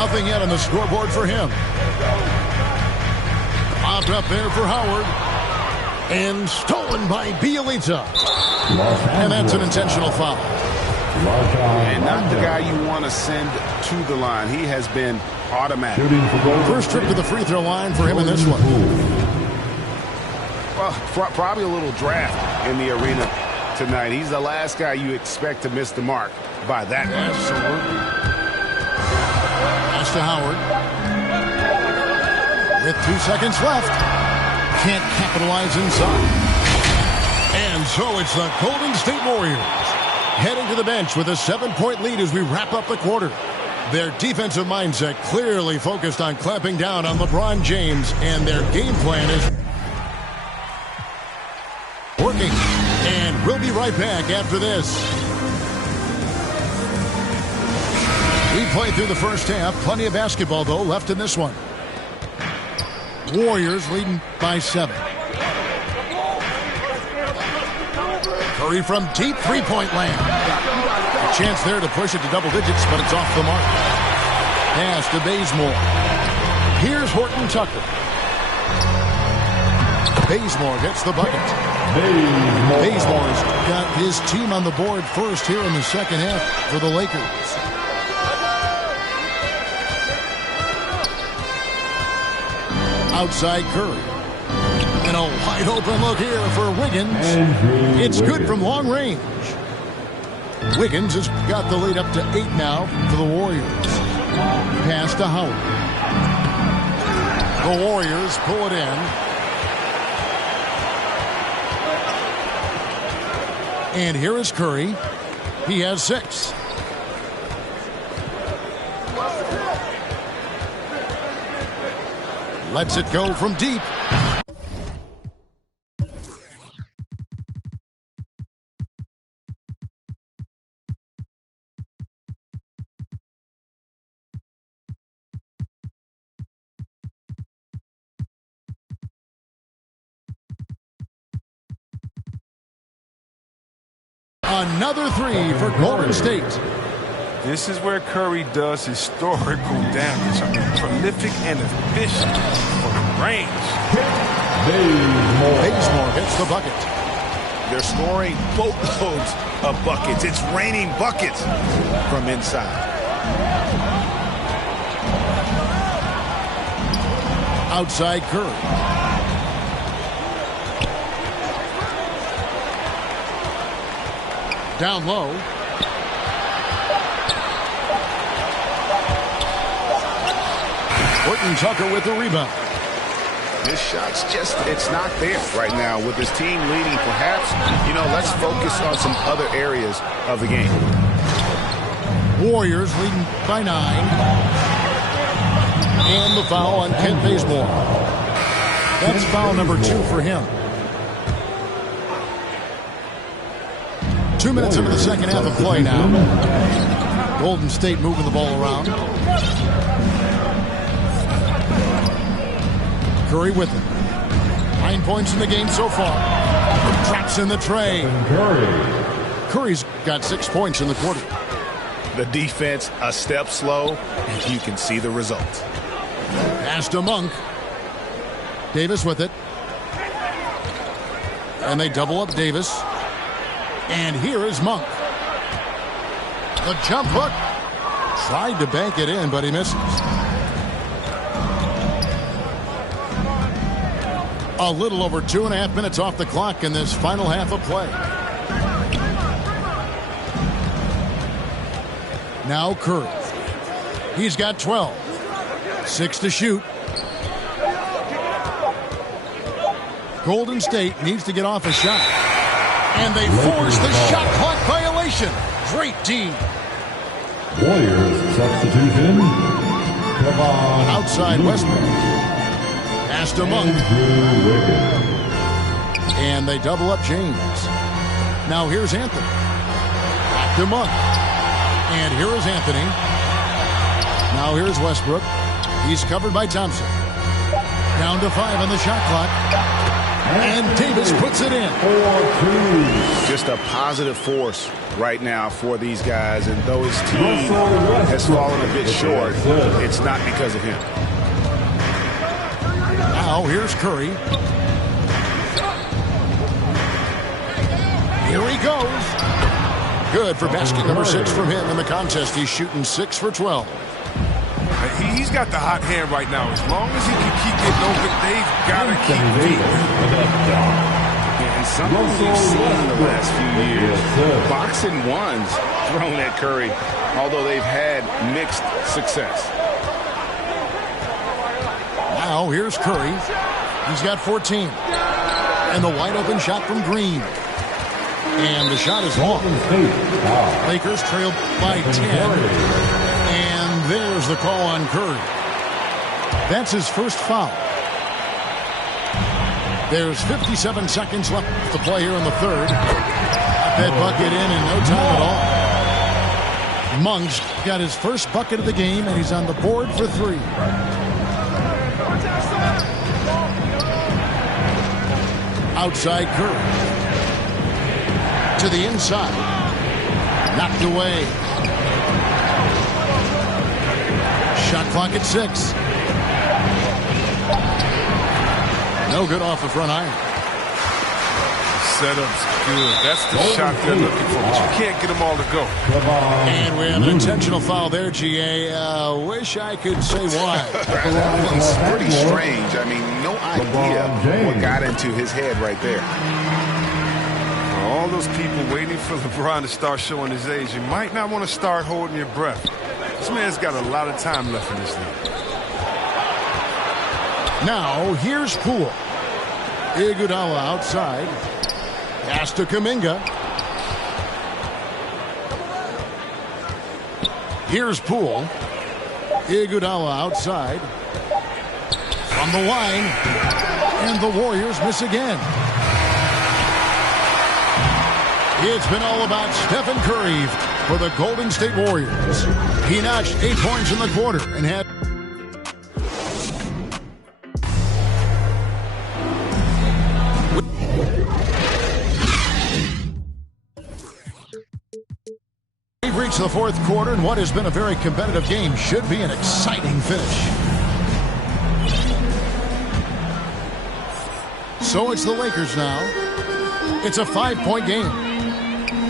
Nothing yet on the scoreboard for him. Popped up there for Howard. And stolen by Bielitsa. And that's an intentional foul. And not the guy you want to send to the line. He has been automatic. First trip to the free throw line for him in this one. Well, probably a little draft in the arena tonight. He's the last guy you expect to miss the mark by that much. Absolutely. Pass to Howard. With 2 seconds left. Can't capitalize inside. And so it's the Golden State Warriors heading to the bench with a 7-point lead as we wrap up the quarter. Their defensive mindset clearly focused on clamping down on LeBron James, and their game plan is working. And we'll be right back after this. We played through the first half. Plenty of basketball, though, left in this one. Warriors leading by 7. Curry from deep three-point land. A chance there to push it to double digits, but it's off the mark. Pass to Bazemore. Here's Horton Tucker. Bazemore gets the bucket. Bazemore's got his team on the board first here in the second half for the Lakers. Outside Curry. And a wide open look here for Wiggins. It's good from long range. Wiggins has got the lead up to 8 now for the Warriors. Pass to Howard. The Warriors pull it in. And here is Curry. He has 6. Lets it go from deep. Another 3 for Golden State. This is where Curry does historical damage. I mean, prolific and efficient for range. Bazemore gets the bucket. They're scoring boatloads of buckets. It's raining buckets from inside. Outside Curry. Down low. Horton Tucker with the rebound. This shot's just, it's not there right now with his team leading. Perhaps, let's focus on some other areas of the game. Warriors leading by 9. And the foul on Kent Bazemore. That's foul number 2 for him. 2 minutes into the second half of play now. Golden State moving the ball around. Curry with it. 9 points in the game so far. Drops in the tray. Curry's got 6 points in the quarter. The defense a step slow, and you can see the result. Pass to Monk. Davis with it. And they double up Davis. And here is Monk. The jump hook. Tried to bank it in, but he misses. A little over 2.5 minutes off the clock in this final half of play. Now Curry. He's got 12. 6 to shoot. Golden State needs to get off a shot. And they force the shot clock violation. Great team. Warriors substitution. Outside Westbrook. Pass to Monk. And they double up James. Now here's Anthony. Back to Monk. And here is Anthony. Now here's Westbrook. He's covered by Thompson. Down to 5 on the shot clock. And Davis puts it in. 4-2. Just a positive force right now for these guys. And though his team has fallen a bit short, it's not because of him. Now here's Curry. Here he goes. Good for basket number 6 from him in the contest. He's shooting 6 for 12. He's got the hot hand right now. As long as he can keep getting open, they've got to keep beating. And something we've seen in the last few years, boxing ones thrown at Curry, although they've had mixed success. Now here's Curry. He's got 14. And the wide open shot from Green. And the shot is long. Lakers trail by 10. And there's the call on Curry. That's his first foul. There's 57 seconds left to play here in the third. That bucket in no time at all. Monk's got his first bucket of the game, and he's on the board for 3. Outside Curry. To the inside. Knocked away. Shot clock at 6. No good off the front iron. Setup's good. That's the shot they're looking for, but you can't get them all to go. And we have an intentional foul there, GA. Wish I could say why. That one's pretty strange. I mean, no idea what got into his head right there. All those people waiting for LeBron to start showing his age, you might not want to start holding your breath. This man's got a lot of time left in this league. Now, here's Poole. Iguodala outside. Pass to Kuminga. Here's Poole. Iguodala outside. From the line. And the Warriors miss again. It's been all about Stephen Curry for the Golden State Warriors. He notched 8 points in the quarter and had... We've reached the fourth quarter, and what has been a very competitive game should be an exciting finish. So it's the Lakers now. It's a 5-point game.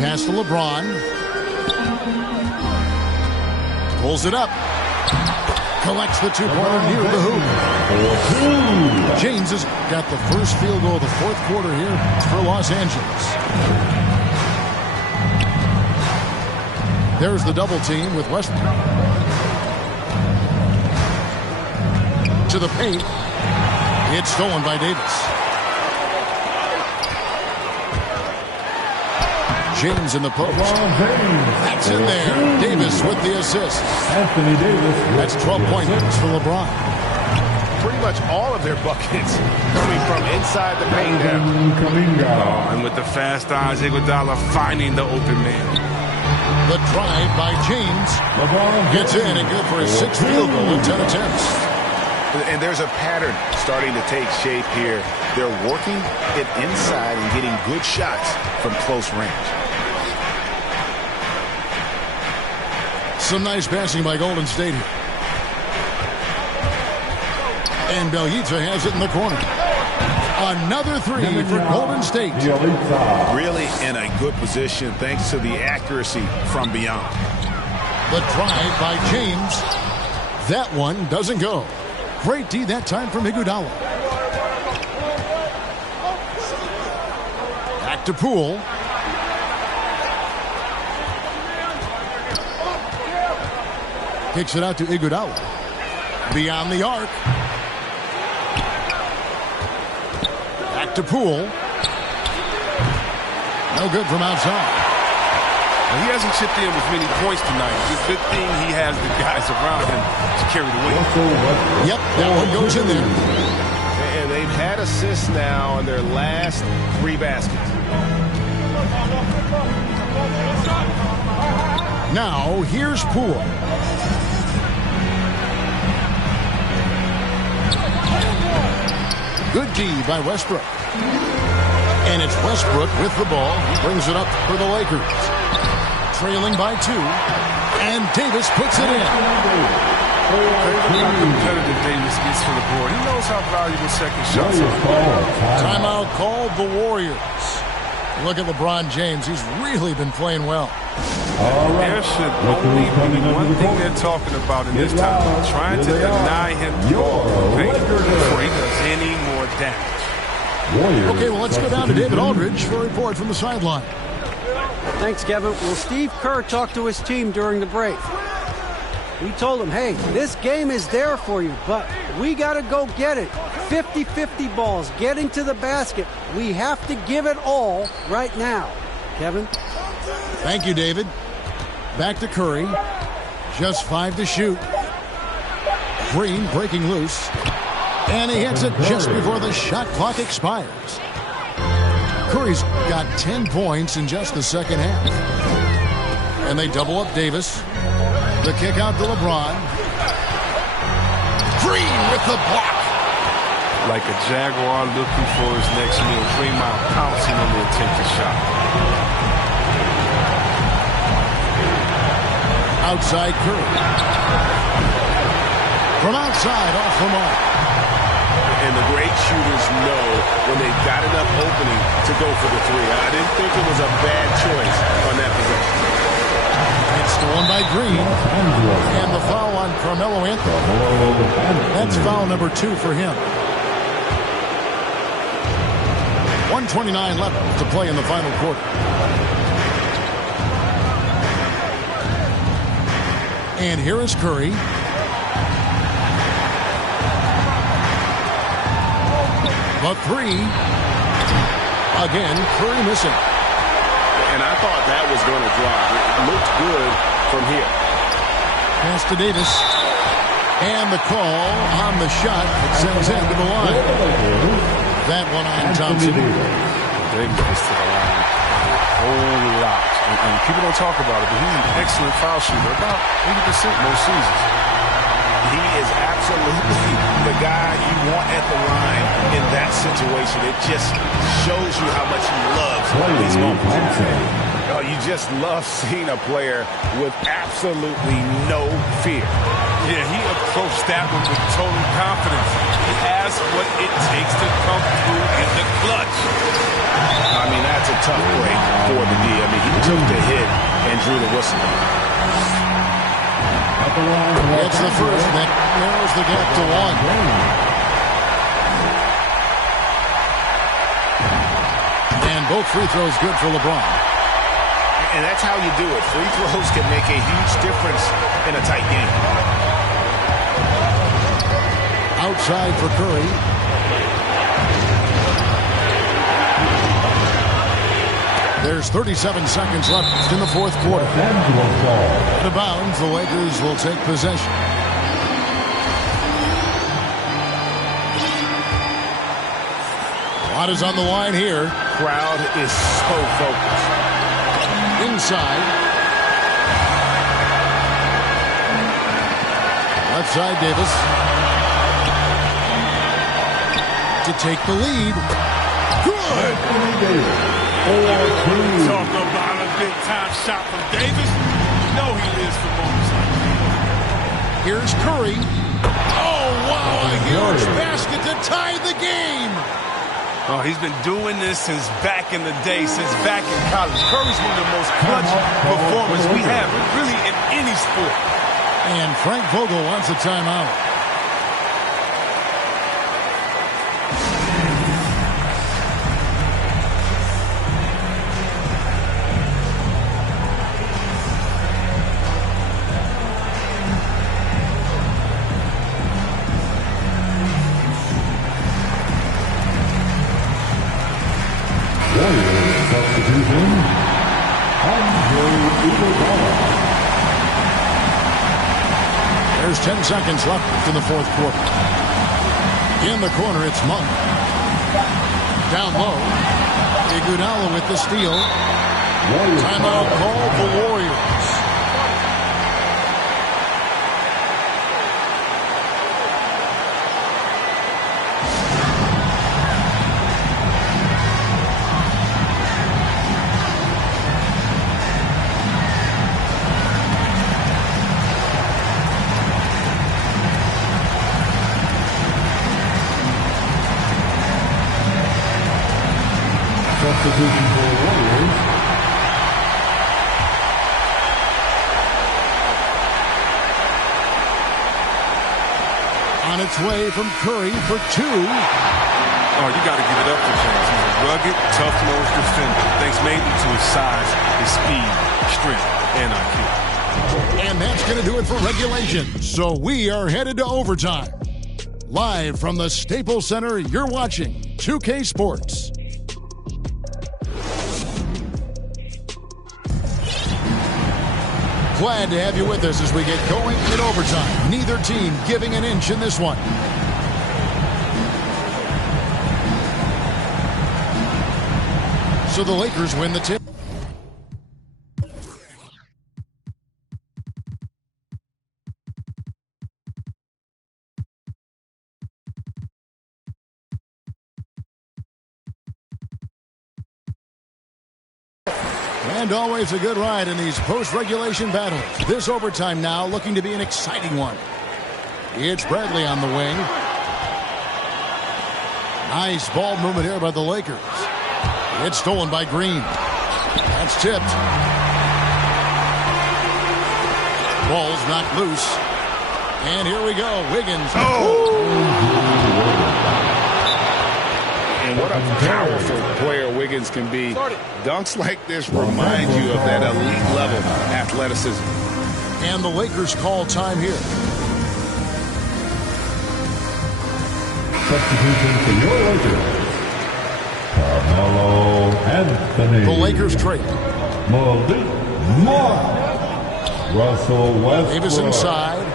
Pass to LeBron. Pulls it up. Collects the 2-pointer near the hoop. James has got the first field goal of the fourth quarter here for Los Angeles. There's the double team with Westbrook. To the paint. It's stolen by Davis. James in the post. That's in there. Davis with the assist. Anthony Davis. That's 12 points for LeBron. Pretty much all of their buckets coming from inside the paint now. And with the fast eyes, Iguodala finding the open man. The drive by James. LeBron gets in and good for his 6th field goal in 10 attempts. And there's a pattern starting to take shape here. They're working it inside and getting good shots from close range. Some nice passing by Golden State here. And Bjelica has it in the corner. Another 3 for Golden State. Really in a good position thanks to the accuracy from beyond. The drive by James. That one doesn't go. Great D that time from Iguodala. Back to Poole. Kicks it out to Iguodala. Beyond the arc. Back to Poole. No good from outside. Well, he hasn't chipped in with many points tonight. It's a good thing he has the guys around him to carry the weight. Yep, that one goes in there. And they've had assists now on their last 3 baskets. Now, here's Poole. Good D by Westbrook. And it's Westbrook with the ball. He brings it up for the Lakers. Trailing by 2. And Davis puts it in. Look how competitive Davis gets for the board. He knows how valuable second shots are. Timeout called the Warriors. Look at LeBron James. He's really been playing well. There should only be one thing they're talking about in this time. Trying to deny him the ball before he does any more damage. Okay, well, let's go down to David Aldridge for a report from the sideline. Thanks, Kevin. Well, Steve Kerr talked to his team during the break. We told him, hey, this game is there for you, but we got to go get it. 50-50 balls, getting to the basket. We have to give it all right now. Kevin? Thank you, David. Back to Curry. Just 5 to shoot. Green breaking loose. And he hits it just before the shot clock expires. Curry's got 10 points in just the second half. And they double up Davis. The kick out to LeBron. Green with the block. Like a Jaguar looking for his next meal. Draymond pouncing on the attempted shot. Outside Curry. From outside, off the mark. And the great shooters know when they've got enough opening to go for the 3. I didn't think it was a bad choice on that possession. It's stolen by Green. And the foul on Carmelo Anthony. That's foul number 2 for him. 1:29 left to play in the final quarter. And here is Curry. The 3. Again, Curry missing. And I thought that was going to drop. It looked good from here. Pass to Davis. And the call on the shot that sends him to the line. That one on Thompson. Davis gets to the line a whole lot. And people don't talk about it, but he's an excellent foul shooter. About 80% most seasons. He is absolutely the guy you want at the line in that situation. It just shows you how much he loves these moments. Oh, you just love seeing a player with absolutely no fear. Yeah, he approached that one with total confidence. He has what it takes to come through in the clutch. I mean, that's a tough break for the D. I mean, he took the hit and drew the whistle. It's the first that narrows the gap to 1. And both free throws good for LeBron. And that's how you do it. Free throws can make a huge difference in a tight game. Outside for Curry. There's 37 seconds left in the fourth quarter. Out of bounds, the Lakers will take possession. A lot is on the line here. Crowd is so focused. Inside. Left side, Davis. To take the lead. Good. Talk about a big-time shot from Davis. You know he lives for moments like that. Here's Curry. Oh, wow, a huge basket to tie the game. Oh, he's been doing this since back in the day, since back in college. Curry's one of the most clutch performers we have, really, in any sport. And Frank Vogel wants a timeout. There's 10 seconds left in the fourth quarter. In the corner, it's Monk. Down low. Iguodala with the steal. Timeout called the Warriors. Substitution for the Warriors. On its way from Curry for 2. Oh, you got to give it up to James. He's a rugged, tough-nosed defender. Thanks mainly to his size, his speed, strength, and IQ. And that's going to do it for regulation. So we are headed to overtime. Live from the Staples Center, you're watching 2K Sports. Glad to have you with us as we get going in overtime. Neither team giving an inch in this one. So the Lakers win the tip. And always a good ride in these post-regulation battles. This overtime now looking to be an exciting one. It's Bradley on the wing. Nice ball movement here by the Lakers. It's stolen by Green. That's tipped. Ball's knocked loose. And here we go. Wiggins. And what a powerful player Wiggins can be. Dunks like this remind you of that elite level athleticism. And the Lakers call time here. Substitution for your Lakers. Carmelo Anthony. The Lakers trade. Malik Monk. Russell Westbrook. Davis inside.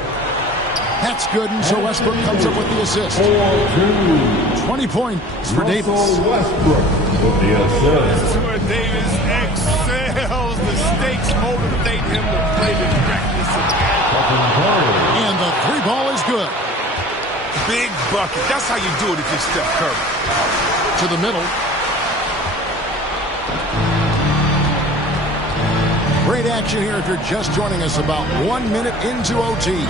That's good, and so Westbrook comes up with the assist. 20 points for Davis. Westbrook with the assist. This is where Davis excels. The stakes motivate him to play with reckless abandon. And the 3-ball is good. Big bucket. That's how you do it if you're Steph Curry. To the middle. Great action here if you're just joining us about 1 minute into OT.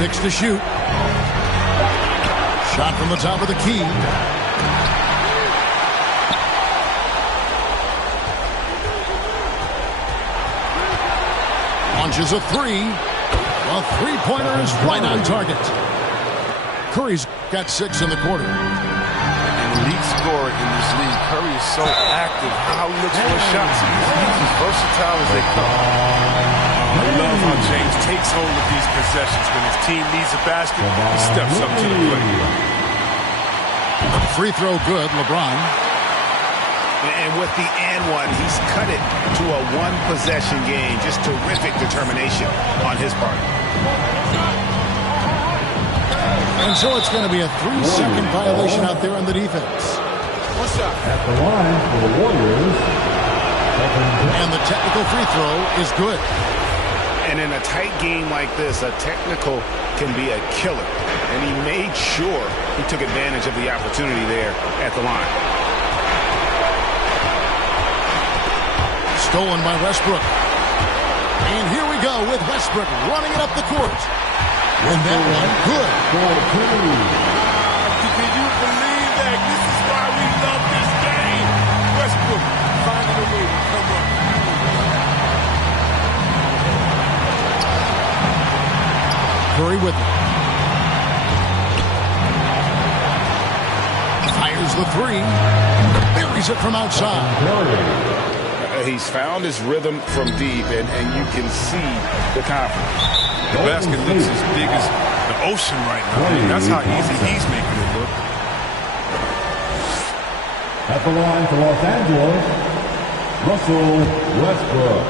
Six to shoot. Shot from the top of the key. Launches a three. A three-pointer is right on target. Curry's got 6 in the quarter. An elite scorer in this league. Curry is so active. How he looks for his shots. He's as versatile as they come. I love how James takes hold of these possessions. When his team needs a basket, he steps up to the plate. Free throw good, LeBron. And with the and one, he's cut it to a one-possession game. Just terrific determination on his part. And so it's going to be a 3-second violation out there on the defense. What's up? At the line for the Warriors. And the technical free throw is good. And in a tight game like this, a technical can be a killer. And he made sure he took advantage of the opportunity there at the line. Stolen by Westbrook. And here we go with Westbrook running it up the court. And that one, good. Can you believe that? This is why we love this game. Westbrook finding a way to come up. Curry with it. Fires the three. Buries it from outside. He's found his rhythm from deep, and you can see the confidence. The basket looks as big as the ocean right now. I mean, that's how easy he's making it look. At the line for Los Angeles, Russell Westbrook.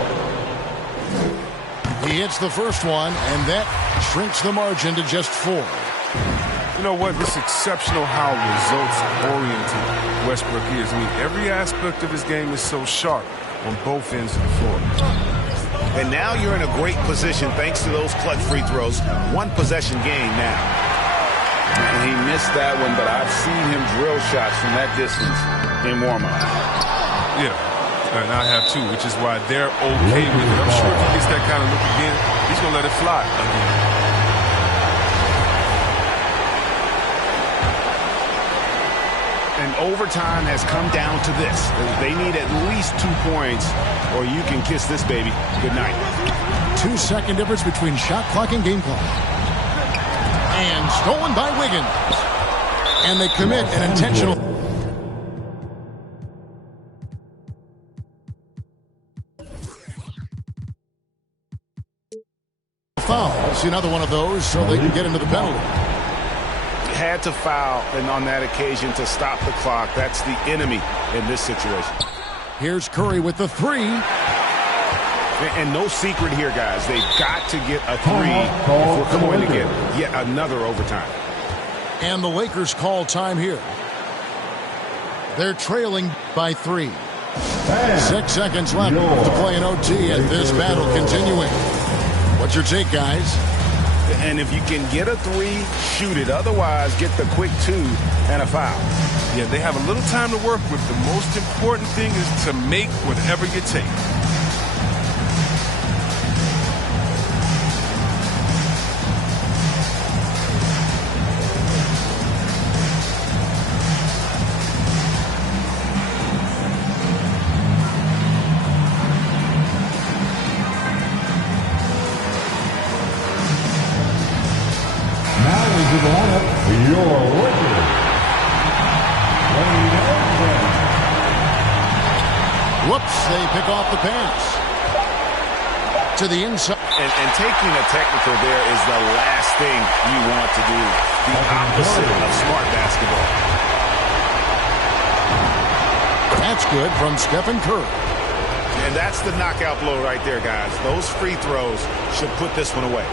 He hits the first one, and that shrinks the margin to just 4. You know what? It's exceptional how results-oriented Westbrook is. I mean, every aspect of his game is so sharp on both ends of the floor. And now you're in a great position thanks to those clutch free throws. One-possession game now. And he missed that one, but I've seen him drill shots from that distance in warm-up. Yeah. And I have too, which is why they're okay with it. I'm sure if he gets that kind of look again, he's going to let it fly again. And overtime has come down to this. They need at least 2 points, or you can kiss this baby good night. 2-second difference between shot clock and game clock. And stolen by Wiggins. And they commit an intentional foul. See another one of those so they can get into the penalty. Had to foul, and on that occasion to stop the clock. That's the enemy in this situation. Here's Curry with the three. And no secret here, guys. They've got to get a three if we're going to get yet another overtime. And the Lakers call time here. They're trailing by 3. 6 seconds left to play an OT, and this battle continuing. What's your take, guys? And if you can get a three, shoot it. Otherwise, get the quick 2 and a foul. Yeah, they have a little time to work with. The most important thing is to make whatever you take. Whoops, they pick off the pass. To the inside. And taking a technical there is the last thing you want to do. The opposite of smart basketball. That's good from Stephen Curry. And that's the knockout blow right there, guys. Those free throws should put this one away.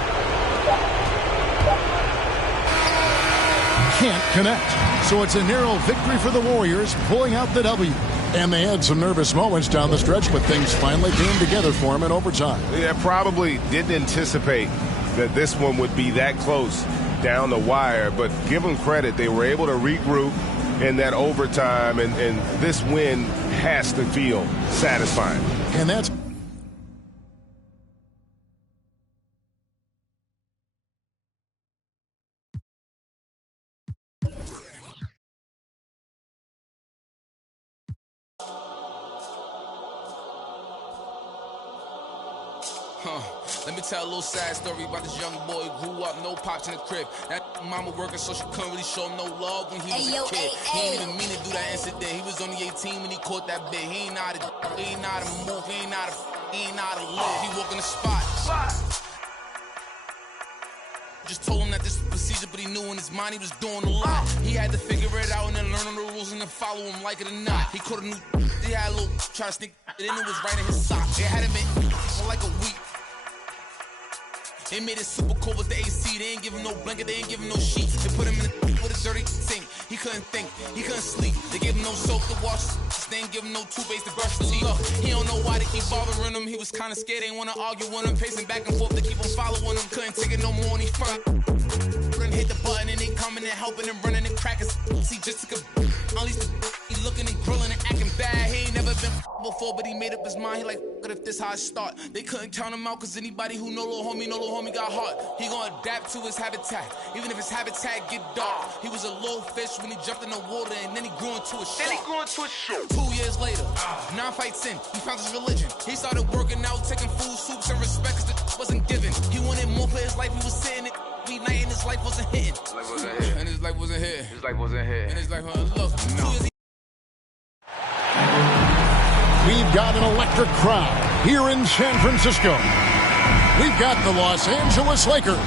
Can't connect. So it's a narrow victory for the Warriors, pulling out the W. And they had some nervous moments down the stretch, but things finally came together for them in overtime. Yeah, probably didn't anticipate that this one would be that close down the wire, but give them credit. They were able to regroup in that overtime, and this win has to feel satisfying. And that's Let me tell a little sad story about this young boy who grew up, no pops in the crib. That mama working, so she couldn't really show him no love when he was a kid. He ain't even mean to do that incident. He was only 18 when he caught that bit. He ain't know how to move, he ain't know how to live. He walk in the spot. Just told him that this was procedure, but he knew in his mind he was doing a lot. He had to figure it out and then learn the rules and then follow him like it or not. He caught a new, he had a little, try to sneak it in, it was right in his sock. It hadn't been for like a week. They made it super cold with the AC. They ain't give him no blanket, they ain't give him no sheets. They put him in with a dirty sink. He couldn't think, he couldn't sleep. They gave him no soap to wash. They ain't give him no toothpaste to brush his teeth. Look, he don't know why they keep bothering him. He was kind of scared, they ain't want to argue with him. Pacing back and forth to keep him following him. Couldn't take it no more and he front. Hit the button and they coming and helping and running and cracking. He just took a unleashed the he looking and grilling and acting bad. He ain't never been before, but he made up his mind. He like, if this how I start. They couldn't count him out, cause anybody who know little homie got heart. He gonna adapt to his habitat, even if his habitat get dark. He was a little fish when he jumped in the water, and then he grew into a shark. 2 years later, 9 fights in, he found his religion. He started working out, taking food, soups, and respect, cause the wasn't given. He wanted more for his life, he was sitting it. Night and his life wasn't hitting. And his life wasn't here. And his life look. We've got an electric crowd here in San Francisco. We've got the Los Angeles Lakers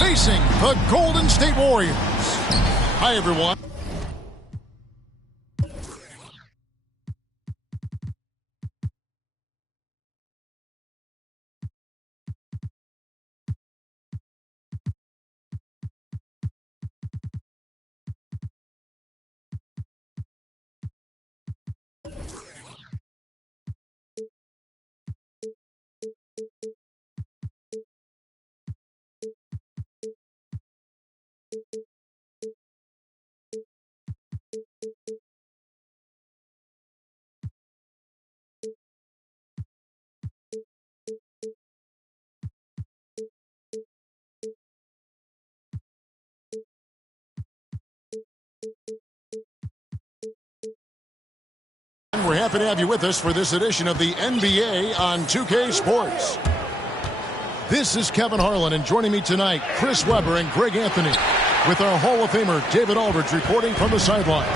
facing the Golden State Warriors. Hi, everyone. We're happy to have you with us for this edition of the NBA on 2K Sports. This is Kevin Harlan, and joining me tonight, Chris Webber and Greg Anthony, with our Hall of Famer David Aldridge reporting from the sideline.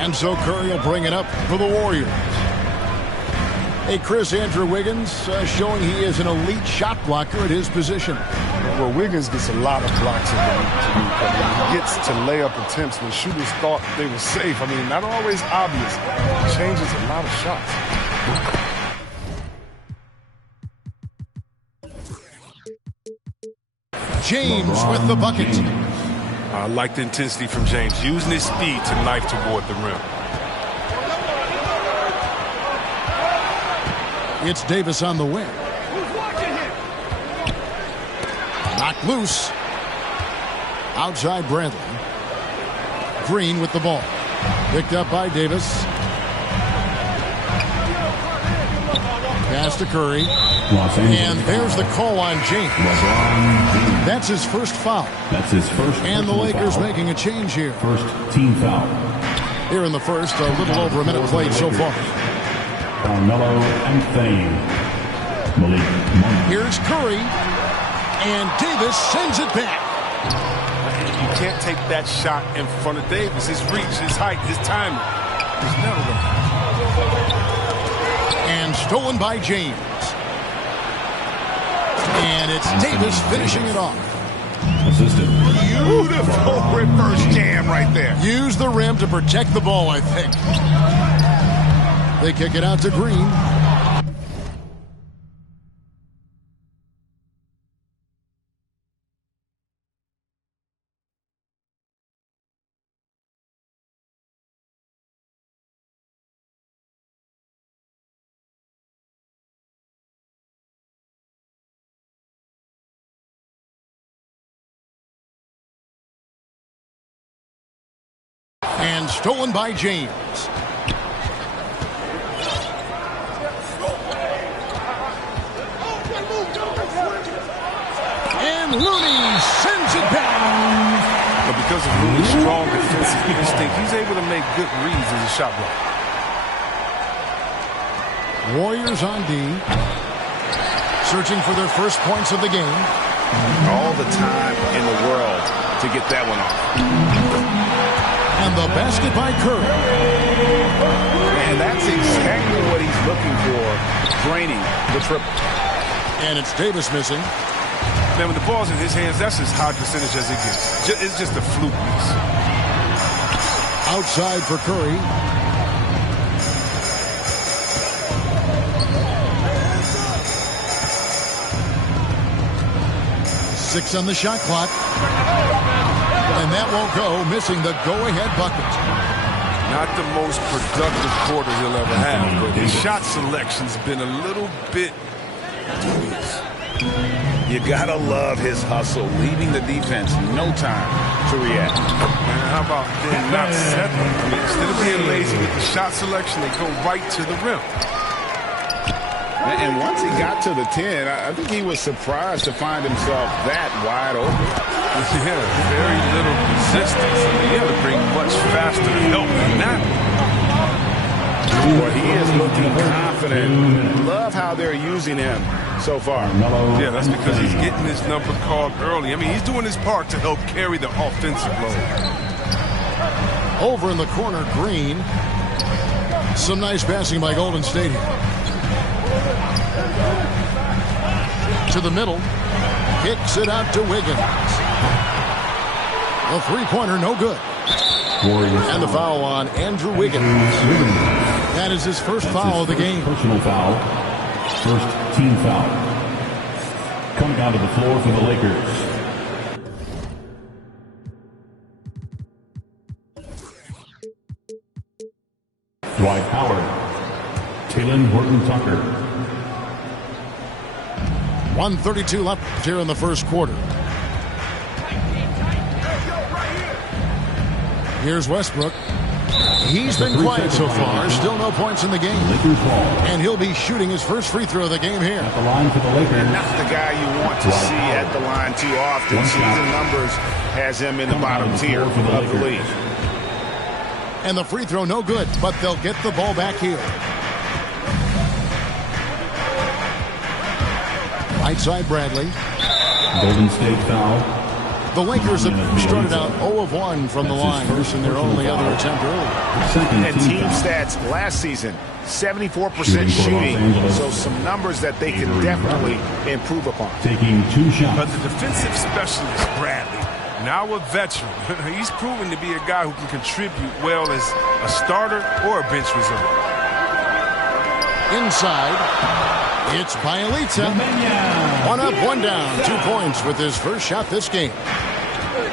And so Curry will bring it up for the Warriors. Hey, Chris, Andrew Wiggins showing he is an elite shot blocker at his position. Well, Wiggins gets a lot of blocks in the league. He gets to layup attempts when shooters thought they were safe. I mean, not always obvious. He changes a lot of shots. James with the bucket. I like the intensity from James, using his speed to knife toward the rim. It's Davis on the wing. Knocked loose. Outside Bradley. Green with the ball. Picked up by Davis. Pass to Curry. And there's the call on James. That's his first foul. That's his first. And the Lakers foul. Making a change here. First team foul. Here in the first, a little over a minute played so far. Carmelo Anthony. Malik Monk. Here's Curry. And Davis sends it back. You can't take that shot in front of Davis. His reach, his height, his timing. He's never going to happen. And stolen by James. And it's Davis finishing it off. Assistant. Beautiful reverse jam right there. Use the rim to protect the ball, I think. They kick it out to Green. And stolen by James. And Looney sends it back. But because of Looney's strong defensive instinct, he's able to make good reads as a shot blocker. Warriors on D. Searching for their first points of the game. All the time in the world to get that one off. And the basket by Curry. And that's exactly what he's looking for, draining the triple. And it's Davis missing. Man, when the ball's in his hands, that's as high percentage as it gets. It's just a fluke piece. Outside for Curry. Six on the shot clock. And that won't go, missing the go-ahead bucket. Not the most productive quarter he'll ever have, but his shot selection's been a little bit dubious. You gotta love his hustle, leaving the defense no time to react. Man, how about then not settle? I mean, instead of being lazy with the shot selection, they go right to the rim. And once he got to the 10, I think he was surprised to find himself that wide open. Yeah, very little resistance. I mean, he had to bring much faster help than that. Boy, he is looking confident. Love how they're using him so far. Yeah, that's because he's getting his number called early. I mean, he's doing his part to help carry the offensive load. Over in the corner, Green. Some nice passing by Golden State here. To the middle. Kicks it out to Wiggins. The three-pointer, no good. And the foul on Andrew Wiggins. That is his first foul of the game. Personal foul. First team foul. Coming onto the floor for the Lakers. Dwight Howard. Talen Horton-Tucker. 1:32 left here in the first quarter. Here's Westbrook. He's been quiet so far. Still no points in the game. And he'll be shooting his first free throw of the game here. At the line for the Lakers. And not the guy you want to see at the line too often. Season numbers has him in the bottom tier of the league. And the free throw no good, but they'll get the ball back here. Right side Bradley. Golden State foul. The Lakers have started out 0 of 1 from the line, missing their only other attempt earlier. And team stats last season, 74% shooting, so some numbers that they can definitely improve upon. Taking 2 shots. But the defensive specialist, Bradley, now a veteran, he's proven to be a guy who can contribute well as a starter or a bench reserve. Inside, it's Bielitsa. 1 up, 1 down, 2 points with his first shot this game.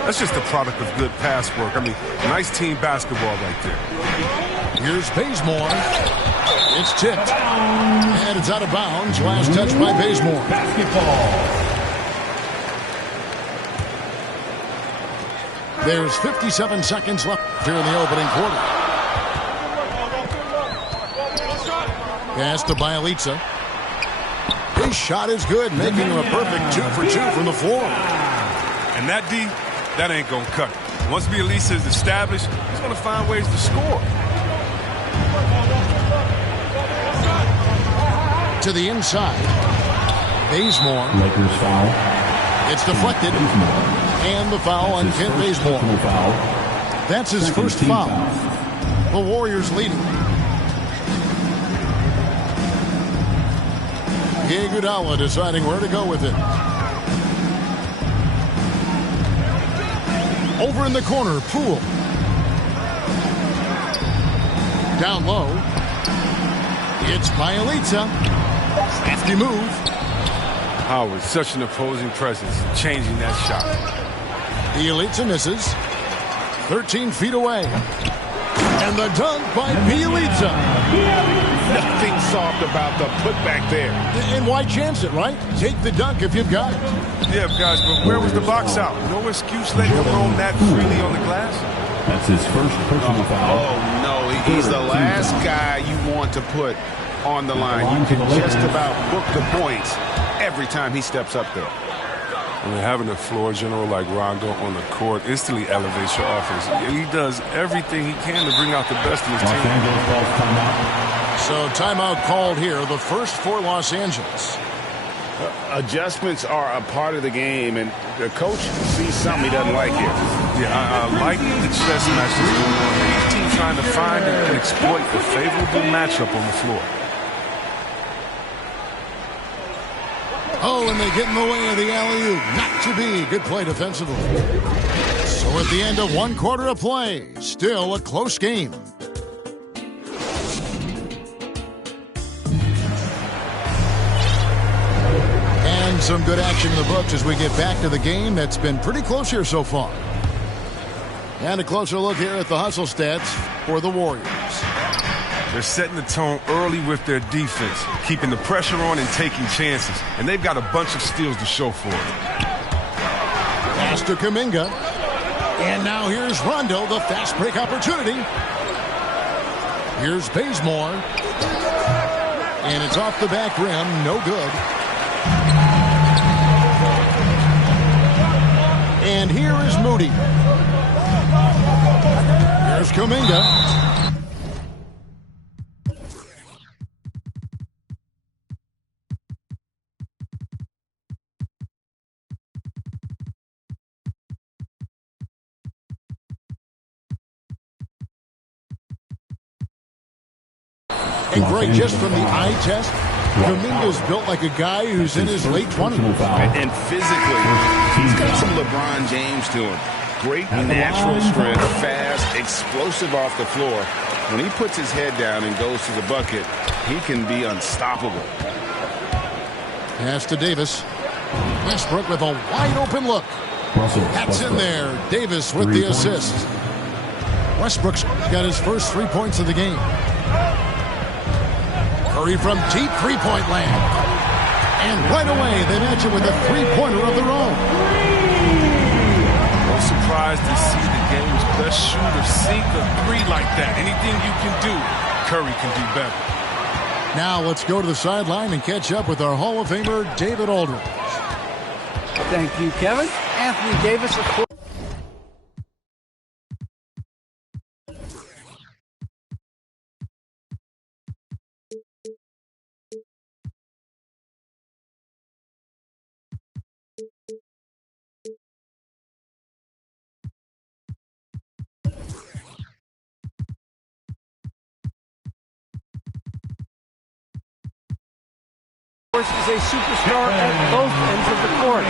That's just a product of good pass work. I mean, nice team basketball right there. Here's Bazemore. It's tipped. And it's out of bounds. Last touch by Bazemore. Basketball. There's 57 seconds left here in the opening quarter. Pass to Bielitsa. His shot is good, making him a perfect 2 for 2 from the floor. And that D, that ain't going to cut it. Once Bielitsa is established, he's going to find ways to score. To the inside. Bazemore. Lakers foul. It's deflected. And the foul on Kent Bazemore. That's his first foul. The Warriors leading. Iguodala deciding where to go with it. Over in the corner, Poole. Down low. It's Bielitsa. Hefty move. Howard, such an opposing presence, changing that shot. Bielitsa misses. 13 feet away. And the dunk by Bielitsa. Nothing soft about the putback there. And why chance it, right? Take the dunk if you've got it. Yeah, guys, but where was the box out? No excuse letting him roam that freely on the glass? That's his first personal foul. Oh, no, he's the last guy you want to put on the line. You can just about book the points every time he steps up there. I mean, having a floor general like Rondo on the court instantly elevates your offense. He does everything he can to bring out the best in his team. So timeout called here, the first for Los Angeles. Adjustments are a part of the game, and the coach sees something he doesn't like here. Yeah, I like the chess match that's going on. Each team trying to find and exploit the favorable matchup on the floor. Oh, and they get in the way of the alley-oop. Not to be. Good play defensively. So at the end of 1 quarter of play, still a close game. And some good action in the books as we get back to the game that's been pretty close here so far. And a closer look here at the hustle stats for the Warriors. They're setting the tone early with their defense, keeping the pressure on and taking chances. And they've got a bunch of steals to show for it. Pass to Kuminga. And now here's Rondo, the fast break opportunity. Here's Bazemore. And it's off the back rim. No good. And here is Moody. Here's Kuminga. And Greg, just from the eye test, Kuminga's built like a guy who's in his late 20s. And physically, he's got some LeBron James to him. Great natural strength, fast, explosive off the floor. When he puts his head down and goes to the bucket, he can be unstoppable. Pass to Davis. Westbrook with a wide open look. That's in there. Davis with the assist. Westbrook's got his first 3 points of the game. Curry from deep three-point land. And right away, they match it with a three-pointer of their own. No surprise to see the game's best shooter sink a three like that. Anything you can do, Curry can do better. Now let's go to the sideline and catch up with our Hall of Famer, David Aldridge. Thank you, Kevin. Anthony Davis, of course. course, is a superstar at both ends of the court.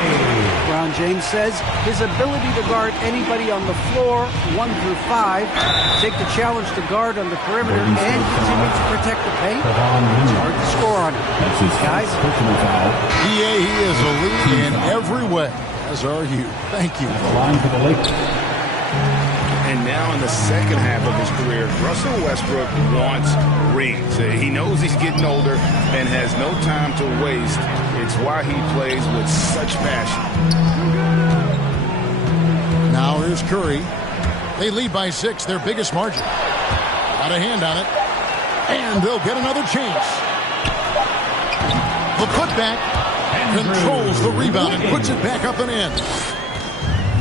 LeBron James says his ability to guard anybody on the floor, 1 through 5, take the challenge to guard on the perimeter, and continue to protect the paint, it's hard to score on him. Guys, he is elite in every way, as are you. Thank you. Line for the Lakers. And now in the second half of his career, Russell Westbrook wants rings. He knows he's getting older and has no time to waste. It's why he plays with such passion. Now here's Curry. They lead by 6, their biggest margin. Got a hand on it. And they'll get another chance. The putback controls the rebound and puts it back up and in.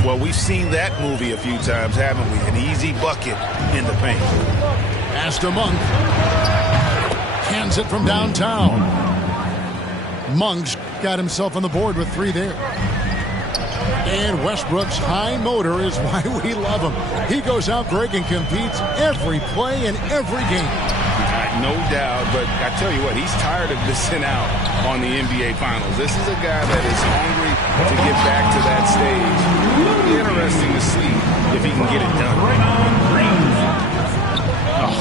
Well, we've seen that movie a few times, haven't we? An easy bucket in the paint. Pass to Monk. Hands it from downtown. Monk's got himself on the board with 3 there. And Westbrook's high motor is why we love him. He goes out, Greg, and competes every play in every game. No doubt, but I tell you what, he's tired of missing out on the NBA Finals. This is a guy that is hungry to get back to that stage. It'll be interesting to see if he can get it done.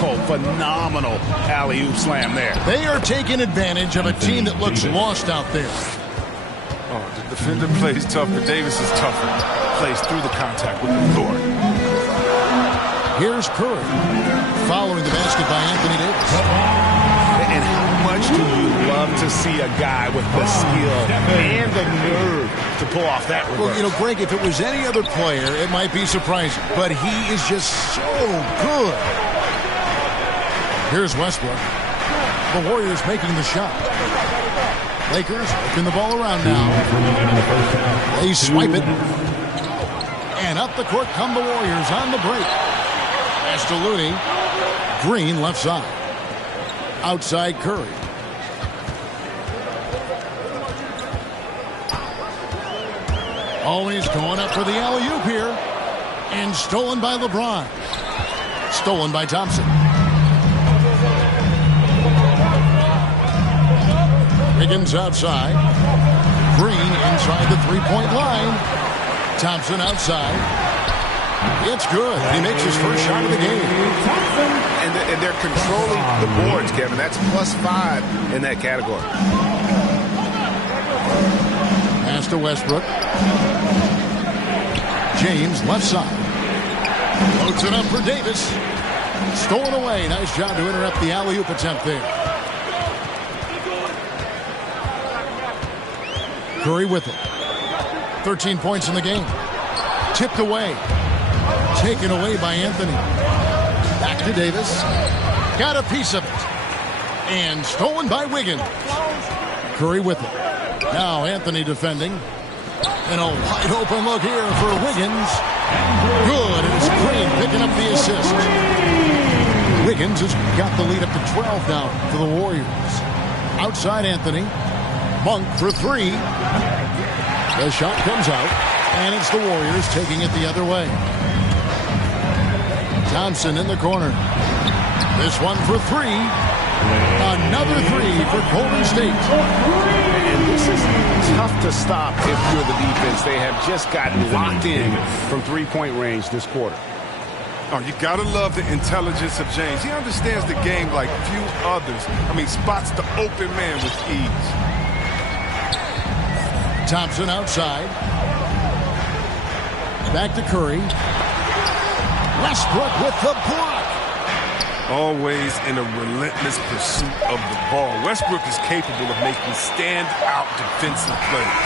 Oh, phenomenal alley-oop slam there. They are taking advantage of a team that looks lost out there. Oh, the defender plays tough, but Davis is tougher. Plays through the contact with authority. Here's Curry, following the basket by Anthony Davis. And how much do you love to see a guy with the skill and the nerve to pull off that reverse? Well, you know, Greg, if it was any other player, it might be surprising. But he is just so good. Here's Westbrook. The Warriors making the shot. Lakers working the ball around now. They swipe it. And up the court come the Warriors on the break. Pass to Looney. Green left side. Outside Curry. Always going up for the alley-oop here. And stolen by LeBron. Stolen by Thompson. Wiggins outside. Green inside the three-point line. Thompson outside. It's good. He makes his first shot of the game. And they're controlling the boards, Kevin. That's +5 in that category. Pass to Westbrook. James left side. Loads it up for Davis. Stolen away. Nice job to interrupt the alley-oop attempt there. Curry with it. 13 points in the game. Tipped away. Taken away by Anthony. Back to Davis. Got a piece of it. And stolen by Wiggins. Curry with it. Now Anthony defending. And a wide open look here for Wiggins. Good. And it's Green picking up the assist. Wiggins has got the lead up to 12 now for the Warriors. Outside Anthony. Monk for 3. The shot comes out. And it's the Warriors taking it the other way. Thompson in the corner. This one for 3. Another 3 for Golden State. And this is tough to stop if you're the defense. They have just gotten locked in from three-point range this quarter. Oh, you gotta love the intelligence of James. He understands the game like few others. I mean, spots the open man with ease. Thompson outside. Back to Curry. Westbrook with the block. Always in a relentless pursuit of the ball. Westbrook is capable of making stand-out defensive plays.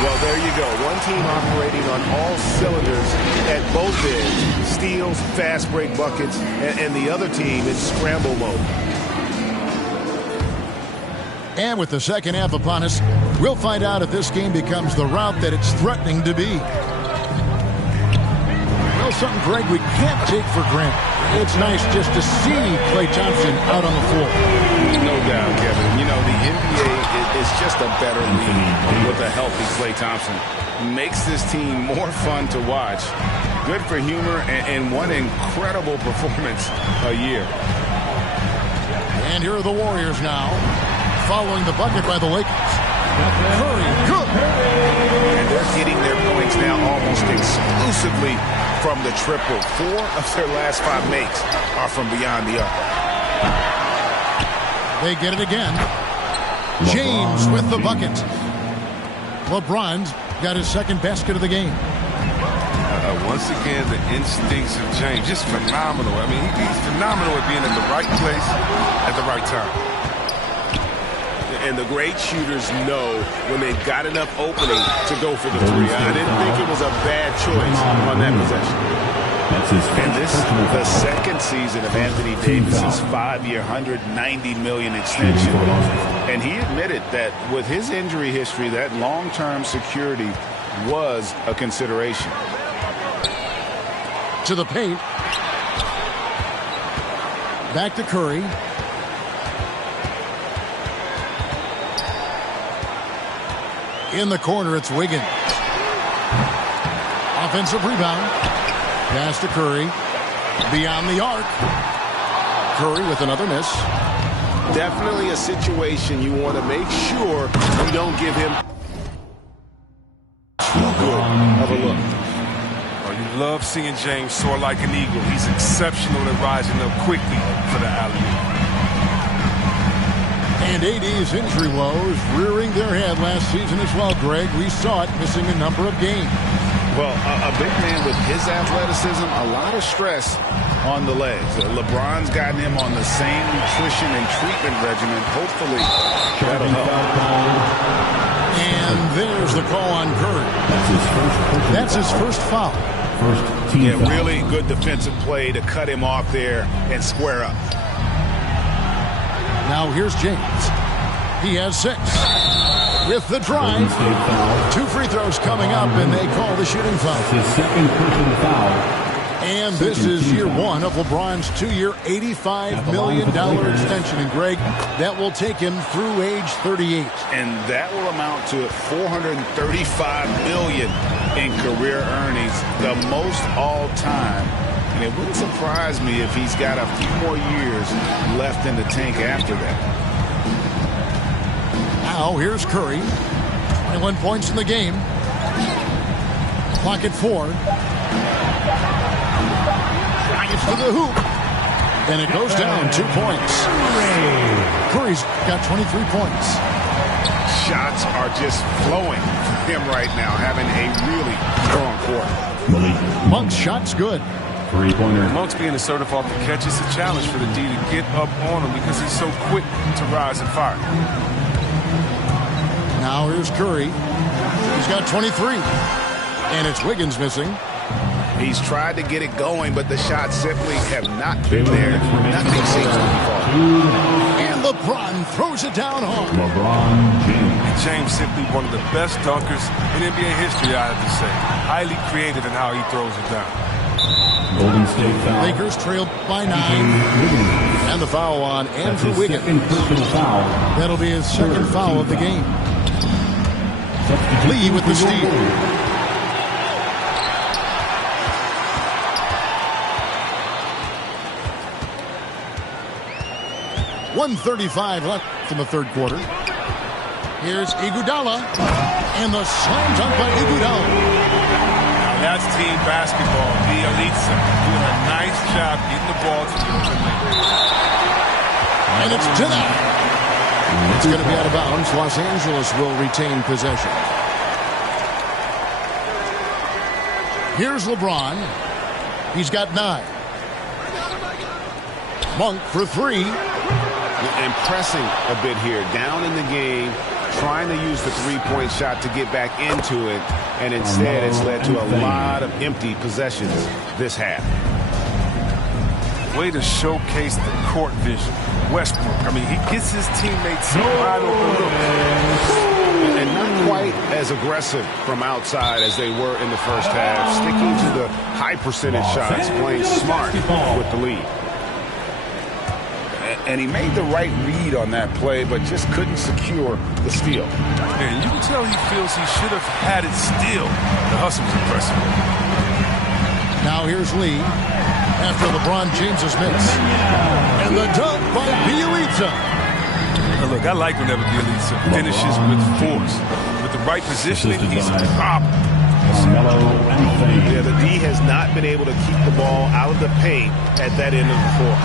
Well, there you go. One team operating on all cylinders at both ends. Steals, fast break buckets, and the other team in scramble mode. And with the second half upon us, we'll find out if this game becomes the route that it's threatening to be. Well, something, Greg, we can't take for granted. It's nice just to see Klay Thompson out on the floor. No doubt, Kevin. You know, the NBA is just a better league with a healthy Klay Thompson. Makes this team more fun to watch. Good for humor and one incredible performance a year. And here are the Warriors now. following the bucket by the Lakers. Curry, good. And they're getting their points now almost exclusively from the triple. 4 of their last 5 makes are from beyond the arc. They get it again. James with the bucket. LeBron's got his second basket of the game. Once again, the instincts of James, just phenomenal. I mean, he's phenomenal at being at the right place at the right time. And the great shooters know when they've got enough opening to go for the 3. I didn't think it was a bad choice on that possession. And this is the second season of Anthony Davis's 5-year, $190 million extension. And he admitted that with his injury history, that long-term security was a consideration. To the paint. Back to Curry. In the corner, it's Wiggins. Offensive rebound. Pass to Curry. Beyond the arc. Curry with another miss. Definitely a situation you want to make sure you don't give him too good of a look. You love seeing James soar like an eagle. He's exceptional at rising up quickly for the alley-oop. And AD's injury woes rearing their head last season as well, Greg. We saw it missing a number of games. Well, a big man with his athleticism, a lot of stress on the legs. LeBron's gotten him on the same nutrition and treatment regimen. Hopefully, that'll help. And there's the call on Curry. That's his first foul. Yeah, really good defensive play to cut him off there and square up. Now here's James. He has 6. With the drive. 2 free throws coming up, and they call the shooting foul. His second personal foul. And this is year 1 of LeBron's 2-year, $85 million extension. And Greg, that will take him through age 38. And that will amount to $435 million in career earnings, the most all time. And it wouldn't surprise me if he's got a few more years left in the tank after that. Now here's Curry. 21 points in the game. Clock at 4. Drives to the hoop. And it goes down 2 points. Curry's got 23 points. Shots are just flowing for him right now, having a really strong quarter. Monk's shot's good. 3-pointer. Monk's being assertive off the catch. It's a challenge for the D to get up on him because he's so quick to rise and fire. Now here's Curry. He's got 23. And it's Wiggins missing. He's tried to get it going, but the shots simply have not been there. Nothing seems to be falling. And LeBron throws it down hard. LeBron James. James simply one of the best dunkers in NBA history, I have to say. Highly creative in how he throws it down. Golden State foul. Lakers trailed by 9. And the foul on Andrew Wiggins. Foul. That'll be his second foul of the game. Lee with the steal. .135 left in the third quarter. Here's Iguodala. And the slam dunk by Iguodala. Now that's team basketball. The elites doing a nice job getting the ball to the rim. And it's to that. It's going to be out of bounds. Los Angeles will retain possession. Here's LeBron. He's got 9. Monk for 3. And pressing a bit here, down in the game, trying to use the three-point shot to get back into it, and instead it's led to a lot of empty possessions this half. Way to showcase the court vision. Westbrook, I mean, he gets his teammates wide open looks. And not quite as aggressive from outside as they were in the first half, sticking to the high percentage shots, playing smart with the lead. And he made the right read on that play, but just couldn't secure the steal. And you can tell he feels he should have had it still. The hustle was impressive. Now here's Lee after LeBron James's miss. And the dunk by Bielitsa. Look, I like whenever the elites finishes with force. With the right positioning, he's unstoppable. Yeah, the D has not been able to keep the ball out of the paint at that end of the floor.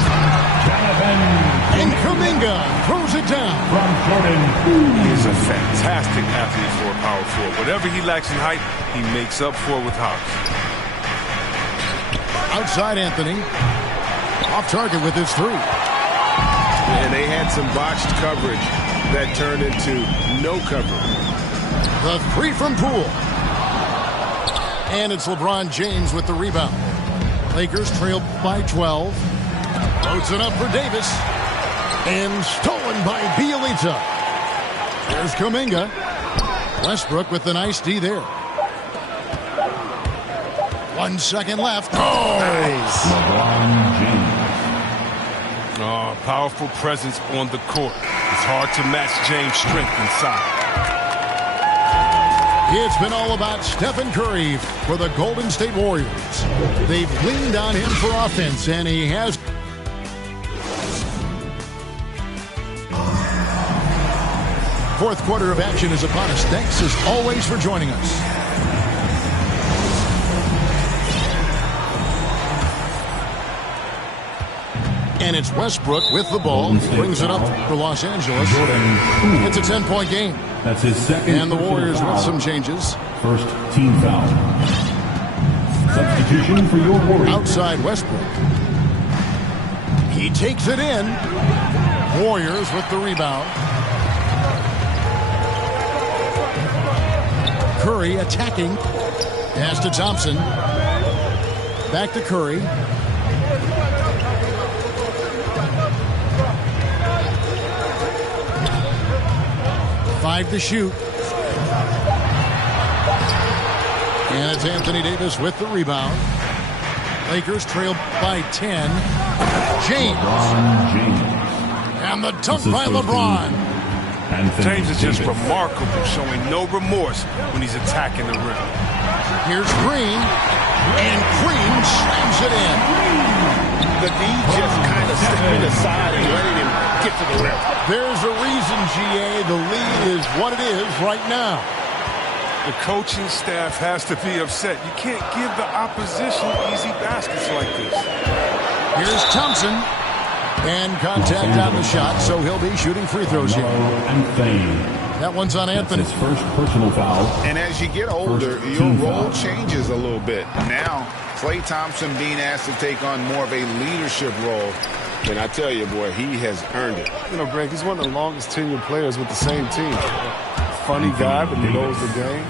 And Kuminga throws it down. He's a fantastic athlete for a power forward. Whatever he lacks in height, he makes up for with hops. Outside Anthony. Off target with his three. And they had some botched coverage that turned into no coverage. The three from Poole. And it's LeBron James with the rebound. Lakers trail by 12. Loads it up for Davis. And stolen by Bielitsa. There's Kuminga. Westbrook with the nice D there. 1 second left. Oh! Nice. LeBron James. Oh, powerful presence on the court. It's hard to match James' strength inside. It's been all about Stephen Curry for the Golden State Warriors. They've leaned on him for offense, and he has. Fourth quarter of action is upon us. Thanks as always for joining us. And it's Westbrook with the ball. Brings it up for Los Angeles. It's a 10-point game. That's his second. And the Warriors foul. with some changes. First team foul. Substitution for your Warriors. Outside Westbrook. He takes it in. Warriors with the rebound. Curry attacking. Pass to Thompson. Back to Curry. Five to shoot. And it's Anthony Davis with the rebound. Lakers trail by 10. James. And the dunk by LeBron. James is just remarkable, showing no remorse when he's attacking the rim. Here's Green. And Green slams it in. The D just kind of stepping aside and letting him get to the rim. There's a reason, GA, the lead is what it is right now. The coaching staff has to be upset. You can't give the opposition easy baskets like this. Here's Thompson. And contact on the shot, so he'll be shooting free throws here. That one's on Anthony. His first personal foul. And as you get older, your role changes a little bit. Now, Klay Thompson being asked to take on more of a leadership role. And I tell you, boy, he has earned it. You know, Greg, he's one of the longest tenured players with the same team. Funny guy, but he knows the game.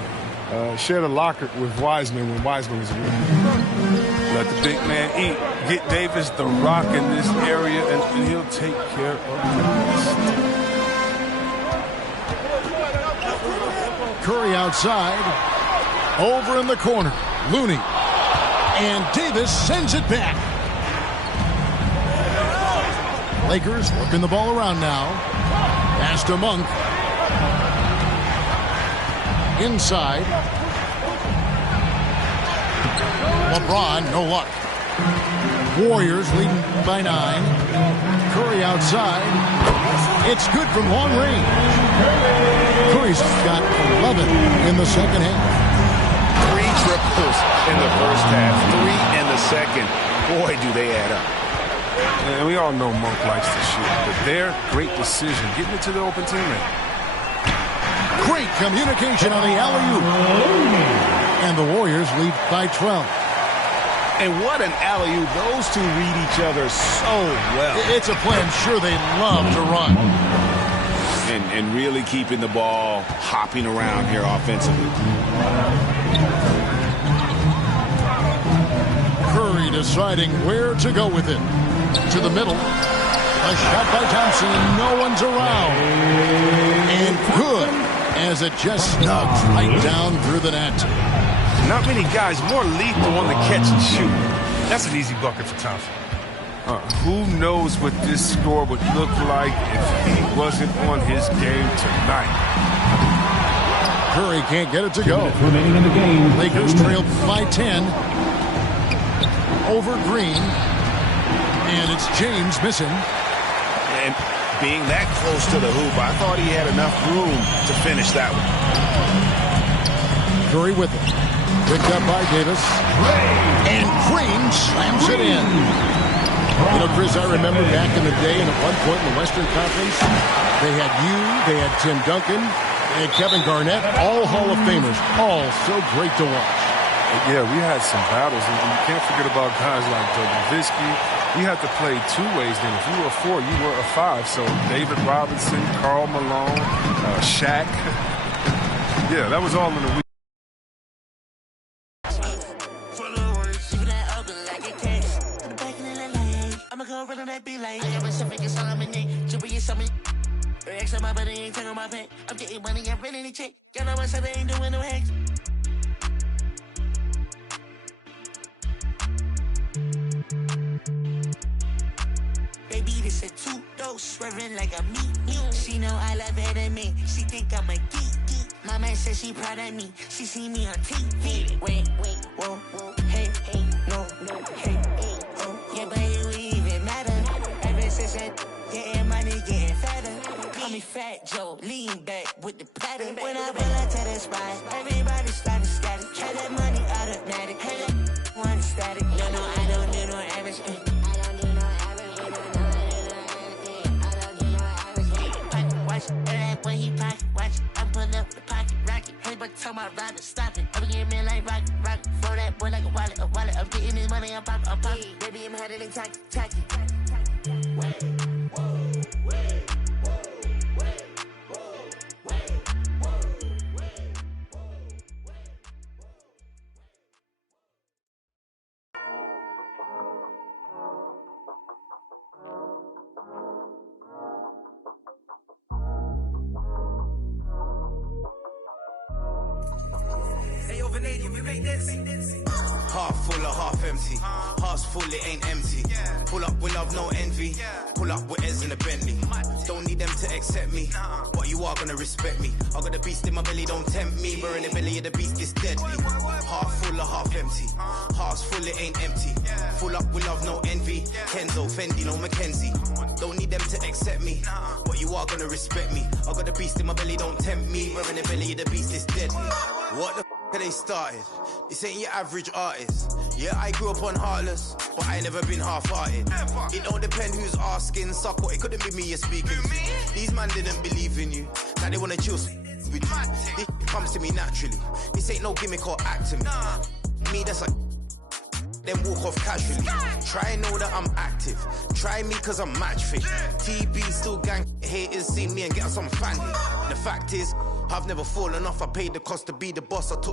Shared a locker with Wiseman when Wiseman was around. Let the big man eat. Get Davis the rock in this area, and he'll take care of the rest. Curry outside. Over in the corner. Looney. And Davis sends it back. Lakers working the ball around now. Pass to Monk. Inside. LeBron, no luck. Warriors leading by 9. Curry outside. It's good from long range. Curry's got 11 in the second half. 3 triples in the first half, 3 in the second. Boy, do they add up. And we all know Monk likes to shoot, but their great decision, getting it to the open teammate. Great communication on the alley-oop. And the Warriors lead by 12. And what an alley-oop. Those two read each other so well. It's a play I'm sure they love to run. And really keeping the ball hopping around here offensively. Curry deciding where to go with it. To the middle. A shot by Thompson, and no one's around. And good, as it just snugs right down through the net. Not many guys more lethal on the catch and shoot. That's an easy bucket for Thompson. Who knows what this score would look like if he wasn't on his game tonight. Curry can't get it to go. Remaining in the game. Lakers trail by 10. Over Green. And it's James missing. And being that close to the hoop. I thought he had enough room to finish that one. Curry with it. Picked up by Davis. And Green slams it in. You know, Chris, I remember back in the day, and at one point in the Western Conference, they had you, they had Tim Duncan, they had Kevin Garnett, all Hall of Famers, all so great to watch. Yeah, we had some battles, and you can't forget about guys like Dirk Nowitzki. We had to play two ways then. If you were a 4, you were a 5. So David Robinson, Karl Malone, Shaq. Yeah, that was all in the week. I'm getting money, I'm running the check. Y'all know I ain't doing no hacks. Baby, this a 2-dose, swerving like a meat. She know I love her than me. She think I'm a geek. My man says she proud of me. She see me on TV. Wait, whoa, hey, no, hey, oh. Yeah, but it even matter. Ever since that, getting money, getting fatter. Call me Fat Joe, lean back with the pattern. When I pull up to the spot, everybody started static. Try that money automatic. Hey, that one static. No, I don't do no average. Watch that when he pocket, watch. I pull up the pocket rocket. Hey, but tell my rider stop it. I'm getting me like rocket. Throw that boy like a wallet. I'm getting this money, I'm popping. Baby, I'm handling tacky. Half full or half empty. Heart's full, it ain't empty. Pull up with love, no envy. Pull up with Ez in a Bentley. Don't need them to accept me, but you are gonna respect me. I got a beast in my belly, don't tempt me. We're in the belly of the beast, it's deadly. Half full or half empty. Heart's full, it ain't empty. Full up with love, no envy. Kenzo, Fendi, no Mackenzie. Don't need them to accept me, but you are gonna respect me. I got a beast in my belly, don't tempt me. We're in the belly of the beast, it's deadly. What the they started? This ain't your average artist. Yeah, I grew up on Heartless, but I never been half-hearted. It don't depend who's asking, suck what, it couldn't be me you're speaking to. These man didn't believe in you, now they wanna chill with you. This comes to me naturally. This ain't no gimmick or act to me. Me, that's like then walk off casually. Try know that I'm active. Try me cause I'm match fit. TB still gang haters see me and get some fanny. The fact is, I've never fallen off. I paid the cost to be the boss. I took